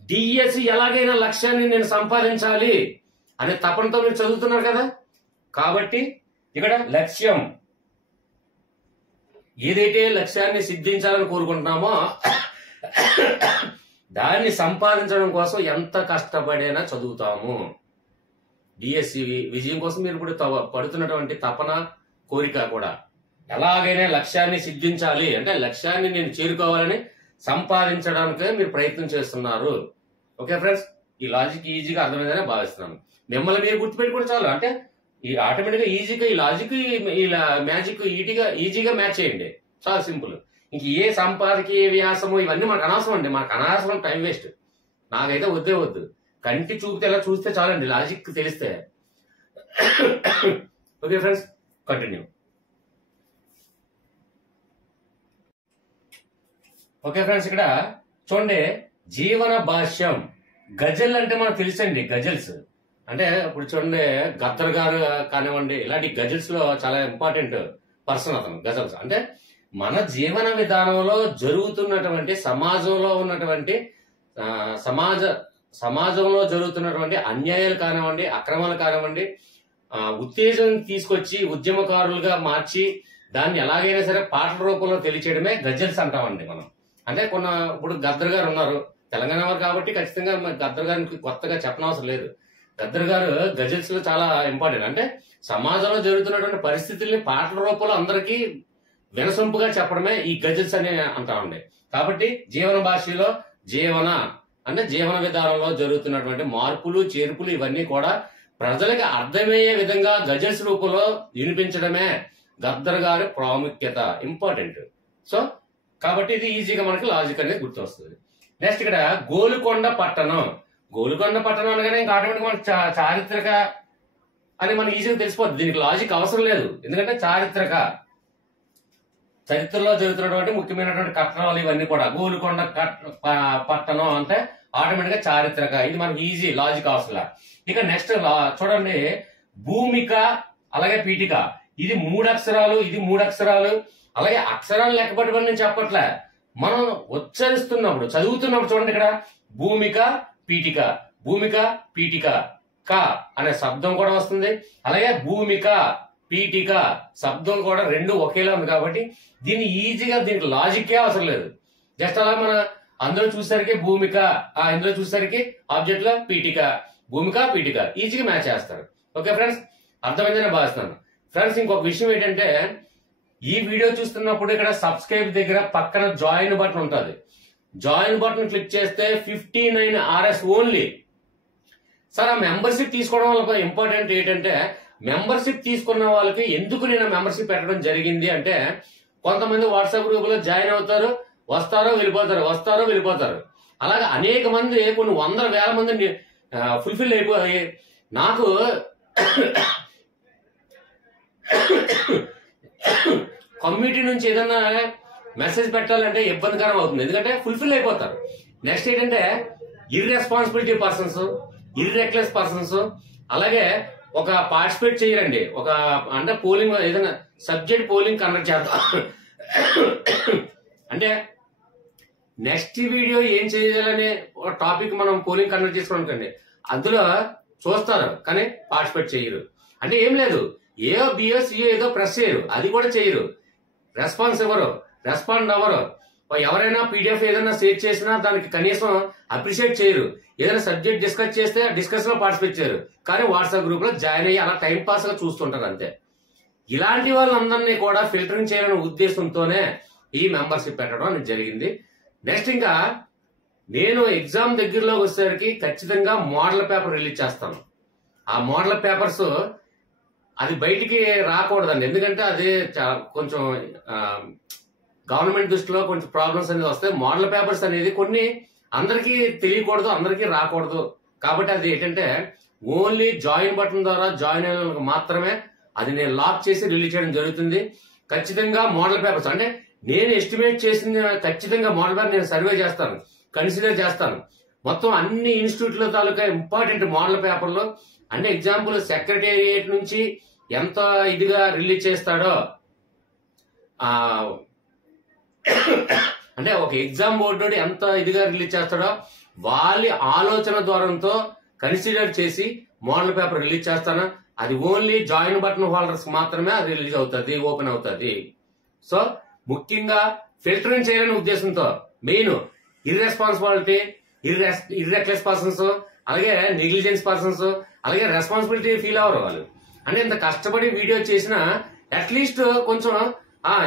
డిఎస్సి ఎలాగైనా లక్ష్యాన్ని నేను సంపాదించాలి అనే తపనతో మీరు చదువుతున్నారు కదా. కాబట్టి ఇక్కడ లక్ష్యం, ఏదైతే లక్ష్యాన్ని సిద్ధించాలని కోరుకుంటున్నామో దాన్ని సంపాదించడం కోసం ఎంత కష్టపడైనా చదువుతాము. డిఎస్సి విజయం కోసం మీరు ఇప్పుడు పడుతున్నటువంటి తపన, కోరిక కూడా ఎలాగైనా లక్ష్యాన్ని సిద్ధించాలి అంటే లక్ష్యాన్ని నేను చేరుకోవాలని సంపాదించడానికే మీరు ప్రయత్నం చేస్తున్నారు. ఓకే ఫ్రెండ్స్, ఈ లాజిక్ ఈజీగా అర్థమైందని భావిస్తున్నాను. మిమ్మల్ని మీరు గుర్తుపెట్టుకుంటే చాలు, అంటే ఈ ఆటోమేటిక్ గా ఈజీగా ఈ లాజిక్, ఈ మ్యాజిక్ ఈజీగా మ్యాచ్ చేయండి, చాలా సింపుల్. ఇంక ఏ సంపాదకీయ వ్యాసము ఇవన్నీ మనకు అనవసరం అండి, మనకు అనవసరం, టైం వేస్ట్. నాకైతే వద్దు. కంటి చూపితే ఎలా చూస్తే చాలండి, లాజిక్ తెలిస్తే. Okay friends, continue. Okay friends, ఇక్కడ చూడండి, జీవన భాష్యం. గజల్ అంటే మనకు తెలుసండి, గజల్స్ అంటే ఇప్పుడు చూడండి గద్దర్ గారు కానివ్వండి, ఇలాంటి గజల్స్ లో చాలా ఇంపార్టెంట్ పర్సన్ అతను. గజల్స్ అంటే మన జీవన విధానంలో జరుగుతున్నటువంటి సమాజంలో ఉన్నటువంటి సమాజంలో జరుగుతున్నటువంటి అన్యాయాలు కానివ్వండి, అక్రమాలు కానివ్వండి, ఉత్తేజం తీసుకొచ్చి ఉద్యమకారులుగా మార్చి దాన్ని ఎలాగైనా సరే పాటల రూపంలో తెలియచేయడమే గజల్స్ అంటామండి మనం. అంటే ఇప్పుడు గద్దర్ గారు ఉన్నారు, తెలంగాణ వారు కాబట్టి ఖచ్చితంగా గద్దర్ గారికి కొత్తగా చెప్పనవసరం లేదు. గద్దర్ గారు గజల్స్ లో చాలా ఇంపార్టెంట్. అంటే సమాజంలో జరుగుతున్నటువంటి పరిస్థితుల్ని పాటల రూపంలో అందరికీ వినసొంపుగా చెప్పడమే ఈ గజల్స్ అని అంటామండి. కాబట్టి జీవన భాషలో జీవన అంటే జీవన విధానంలో జరుగుతున్నటువంటి మార్పులు, చేర్పులు ఇవన్నీ కూడా ప్రజలకు అర్థమయ్యే విధంగా గజల్స్ రూపంలో వినిపించడమే గద్దర్ గారి ప్రాముఖ్యత, ఇంపార్టెంట్. సో కాబట్టి ఇది ఈజీగా మనకి లాజిక్ అనేది గుర్తు వస్తుంది. నెక్స్ట్ ఇక్కడ గోలుకొండ పట్టణం. గోలుకొండ పట్టణం అనగానే ఇంకా ఆటోమేటిక్ మనకి చారిత్రక అని మనకి ఈజీగా తెలిసిపోతుంది. దీనికి లాజిక్ అవసరం లేదు, ఎందుకంటే చరిత్రలో జరుగుతున్నటువంటి ముఖ్యమైనటువంటి కట్టడాలు ఇవన్నీ కూడా. గోలుకొండ పట్టణం అంటే ఆటోమేటిక్ గా చారిత్రక, ఇది మనకి ఈజీ, లాజిక్ అవసరం. ఇక నెక్స్ట్ చూడండి, భూమిక అలాగే పీఠిక. ఇది 3 అక్షరాలు, ఇది 3 అక్షరాలు. అలాగే అక్షరాలు లెక్కపట్టుకొని నేను చెప్పట్లే, మనం ఉచ్చరిస్తున్నప్పుడు చదువుతున్నప్పుడు చూడండి, ఇక్కడ భూమిక పీఠిక, భూమిక పీఠిక, క అనే శబ్దం కూడా వస్తుంది. అలాగే భూమిక పీఠిక శబ్దం కూడా రెండు ఒకేలా ఉంది. కాబట్టి దీన్ని ఈజీగా, దీనికి లాజిక్కే అవసరం లేదు. జస్ట్ అలా మన అందులో చూసేసరికి భూమిక, ఇందులో చూసేసరికి ఆబ్జెక్ట్ లో పీఠిక, భూమిక పీఠిక ఈజీగా మ్యాచ్ చేస్తారు. ఓకే ఫ్రెండ్స్, అర్థమైందని భావిస్తున్నాను. ఫ్రెండ్స్, ఇంకొక విషయం ఏంటంటే, ఈ వీడియో చూస్తున్నప్పుడు ఇక్కడ సబ్స్క్రైబ్ దగ్గర పక్కన జాయిన్ బటన్ ఉంటుంది. జాయిన్ బటన్ క్లిక్ చేస్తే 59 RS ఓన్లీ. సార్ ఆ మెంబర్షిప్ తీసుకోవడం వల్ల ఇంపార్టెంట్ ఏంటంటే, మెంబర్షిప్ తీసుకున్న వాళ్ళకి ఎందుకు నేను మెంబర్షిప్ పెట్టడం జరిగింది అంటే, కొంతమంది వాట్సాప్ గ్రూప్ లో జాయిన్ అవుతారు, వస్తారో వెళ్ళిపోతారు. అలాగే అనేక మంది కొన్ని వందల వేల మంది ఫుల్ఫిల్ అయిపోయి నాకు కమ్యూనిటీ నుంచి ఏదన్నా మెసేజ్ పెట్టాలంటే ఇబ్బందికరం అవుతుంది, ఎందుకంటే ఫుల్ఫిల్ అయిపోతారు. నెక్స్ట్ ఏంటంటే ఇర్రెస్పాన్సిబిలిటీ పర్సన్స్, ఇర్రెక్లెస్ పర్సన్స్, అలాగే ఒక పార్టిసిపేట్ చేయరండి, ఒక అంటే పోలింగ్ ఏదైనా సబ్జెక్ట్ పోలింగ్ కండక్ట్ చేద్దాం అంటే నెక్స్ట్ వీడియో ఏం చేయాలనే ఒక టాపిక్ మనం పోలింగ్ కండక్ట్ చేసుకోవడానికి అందులో చూస్తారు కానీ పార్టిసిపేట్ చేయరు. అంటే ఏం లేదు, ఏదో బిఓ సిఓ ఏదో ప్రెస్ చేయరు, అది కూడా చేయరు, రెస్పాన్స్ ఇవ్వరు, రెస్పాండ్ అవ్వరు. ఎవరైనా పీడిఎఫ్ ఏదైనా షేర్ చేసినా దానికి కనీసం అప్రిషియేట్ చేయరు. ఏదైనా సబ్జెక్ట్ డిస్కస్ చేస్తే డిస్కస్ లో పార్టిసిపేట్ చేయరు, కానీ వాట్సాప్ గ్రూప్ లో జాయిన్ అయ్యి అలా టైం పాస్ గా చూస్తుంటారు అంతే. ఇలాంటి వాళ్ళందరినీ కూడా ఫిల్టరింగ్ చేయాలనే ఉద్దేశంతోనే ఈ మెంబర్షిప్ పెట్టడం అనేది జరిగింది. నెక్స్ట్ ఇంకా నేను ఎగ్జామ్ దగ్గరలో వచ్చేసరికి ఖచ్చితంగా మోడల్ పేపర్ రిలీజ్ చేస్తాను. ఆ మోడల్ పేపర్స్ అది బయటికి రాకూడదండి, ఎందుకంటే అది కొంచెం గవర్నమెంట్ దృష్టిలో కొంచెం ప్రాబ్లమ్స్ అనేది వస్తాయి. మోడల్ పేపర్స్ అనేది కొన్ని అందరికీ తెలియకూడదు, అందరికీ రాకూడదు. కాబట్టి అది ఏంటంటే ఓన్లీ జాయిన్ బటన్ ద్వారా జాయిన్ అయిన వాళ్ళకి మాత్రమే అది నేను లాక్ చేసి రిలీజ్ చేయడం జరుగుతుంది. ఖచ్చితంగా మోడల్ పేపర్స్ అంటే నేను ఎస్టిమేట్ చేసిన ఖచ్చితంగా మోడల్ పేపర్ నేను సర్వే చేస్తాను, కన్సిడర్ చేస్తాను. మొత్తం అన్ని ఇన్స్టిట్యూట్ల తాలూకా ఇంపార్టెంట్ మోడల్ పేపర్లు అంటే ఎగ్జాంపుల్ సెక్రటేరియట్ నుంచి ఎంత ఇదిగా రిలీజ్ చేస్తాడో, అంటే ఒక ఎగ్జామ్ బోర్డు ఎంత ఇదిగా రిలీజ్ చేస్తాడో వాళ్ళ ఆలోచన ద్వారంతో కన్సిడర్ చేసి మోడల్ పేపర్ రిలీజ్ చేస్తాను. అది ఓన్లీ జాయిన్ బటన్ హోల్డర్స్ మాత్రమే అది రిలీజ్ అవుతుంది, ఓపెన్ అవుతుంది. సో ముఖ్యంగా ఫిల్టరింగ్ చేయాలనే ఉద్దేశంతో మెయిన్ ఇర్రెస్పాన్సిబిలిటీ, ఇర్రెక్లెస్ పర్సన్స్, అలాగే నెగ్లిజెన్స్ పర్సన్స్, అలాగే రెస్పాన్సిబిలిటీ ఫీల్ అవ్వరు వాళ్ళు. అంటే ఇంత కష్టపడి వీడియో చేసినా అట్లీస్ట్ కొంచెం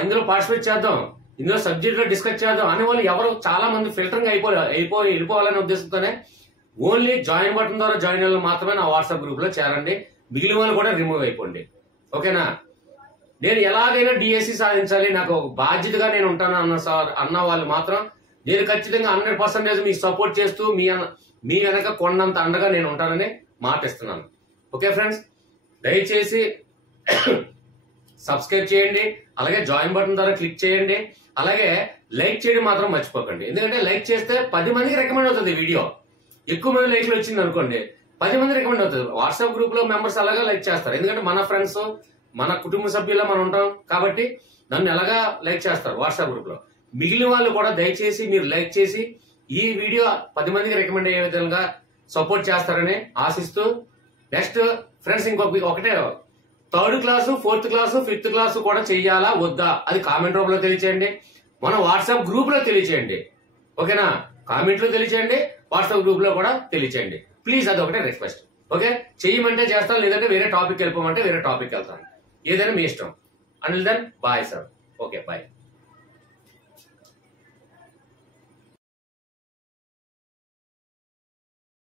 ఇందులో పార్టిసిపేట్ చేద్దాం, ఇందులో సబ్జెక్ట్ లో డిస్కస్ చేద్దాం అనే వాళ్ళు ఎవరు చాలా మంది ఫిల్టరింగ్ వెళ్ళిపోవాలనే ఉద్దేశంతోనే ఓన్లీ జాయిన్ బటన్ ద్వారా జాయిన్ అవ్వాలి మాత్రమే నా వాట్సాప్ గ్రూప్ లో చేరండి. మిగిలిన వాళ్ళు కూడా రిమూవ్ అయిపోండి, ఓకేనా. నేను ఎలాగైనా డిఎస్సి సాధించాలి, నాకు ఒక బాధ్యతగా నేను ఉంటాను అన్న వాళ్ళు మాత్రం నేను ఖచ్చితంగా 100% మీకు సపోర్ట్ చేస్తూ మీ వెనక కొండంత అండగా నేను ఉంటానని మాటిస్తున్నాను. ఓకే ఫ్రెండ్స్, దయచేసి సబ్స్క్రైబ్ చేయండి, అలాగే జాయిన్ బటన్ ద్వారా క్లిక్ చేయండి, అలాగే లైక్ చేయడం మాత్రం మర్చిపోకండి. ఎందుకంటే లైక్ చేస్తే 10 మందికి రికమెండ్ అవుతుంది వీడియో. ఎక్కువ మంది లైక్లు వచ్చింది అనుకోండి 10 మంది రికమెండ్ అవుతుంది. వాట్సాప్ గ్రూప్ లో మెంబర్స్ అలాగా లైక్ చేస్తారు, ఎందుకంటే మన ఫ్రెండ్స్ మన కుటుంబ సభ్యుల్లో మనం ఉంటాం కాబట్టి నన్ను ఎలాగా లైక్ చేస్తారు వాట్సాప్ గ్రూప్ లో. మిగిలిన వాళ్ళు కూడా దయచేసి మీరు లైక్ చేసి ఈ వీడియో 10 మందికి రికమెండ్ అయ్యే విధంగా సపోర్ట్ చేస్తారని ఆశిస్తూ, నెక్స్ట్ ఫ్రెండ్స్ ఒకటే 3rd class 4th class 5th class కూడా చెయ్యాలా వద్దా అది కామెంట్ రూపంలో తెలియచేయండి, మన వాట్సాప్ గ్రూప్ లో తెలియచేయండి, ఓకేనా. కామెంట్ లో తెలియచేయండి, వాట్సాప్ గ్రూప్ లో కూడా తెలియచేయండి ప్లీజ్, అది ఒకటే రిక్వెస్ట్. ఓకే, చెయ్యమంటే చేస్తాను, లేదంటే వేరే టాపిక్ వెళ్ళిపోమంటే వేరే టాపిక్ వెళ్తాను, ఏదైనా మీ ఇష్టం. Until then bye sir. Okay bye.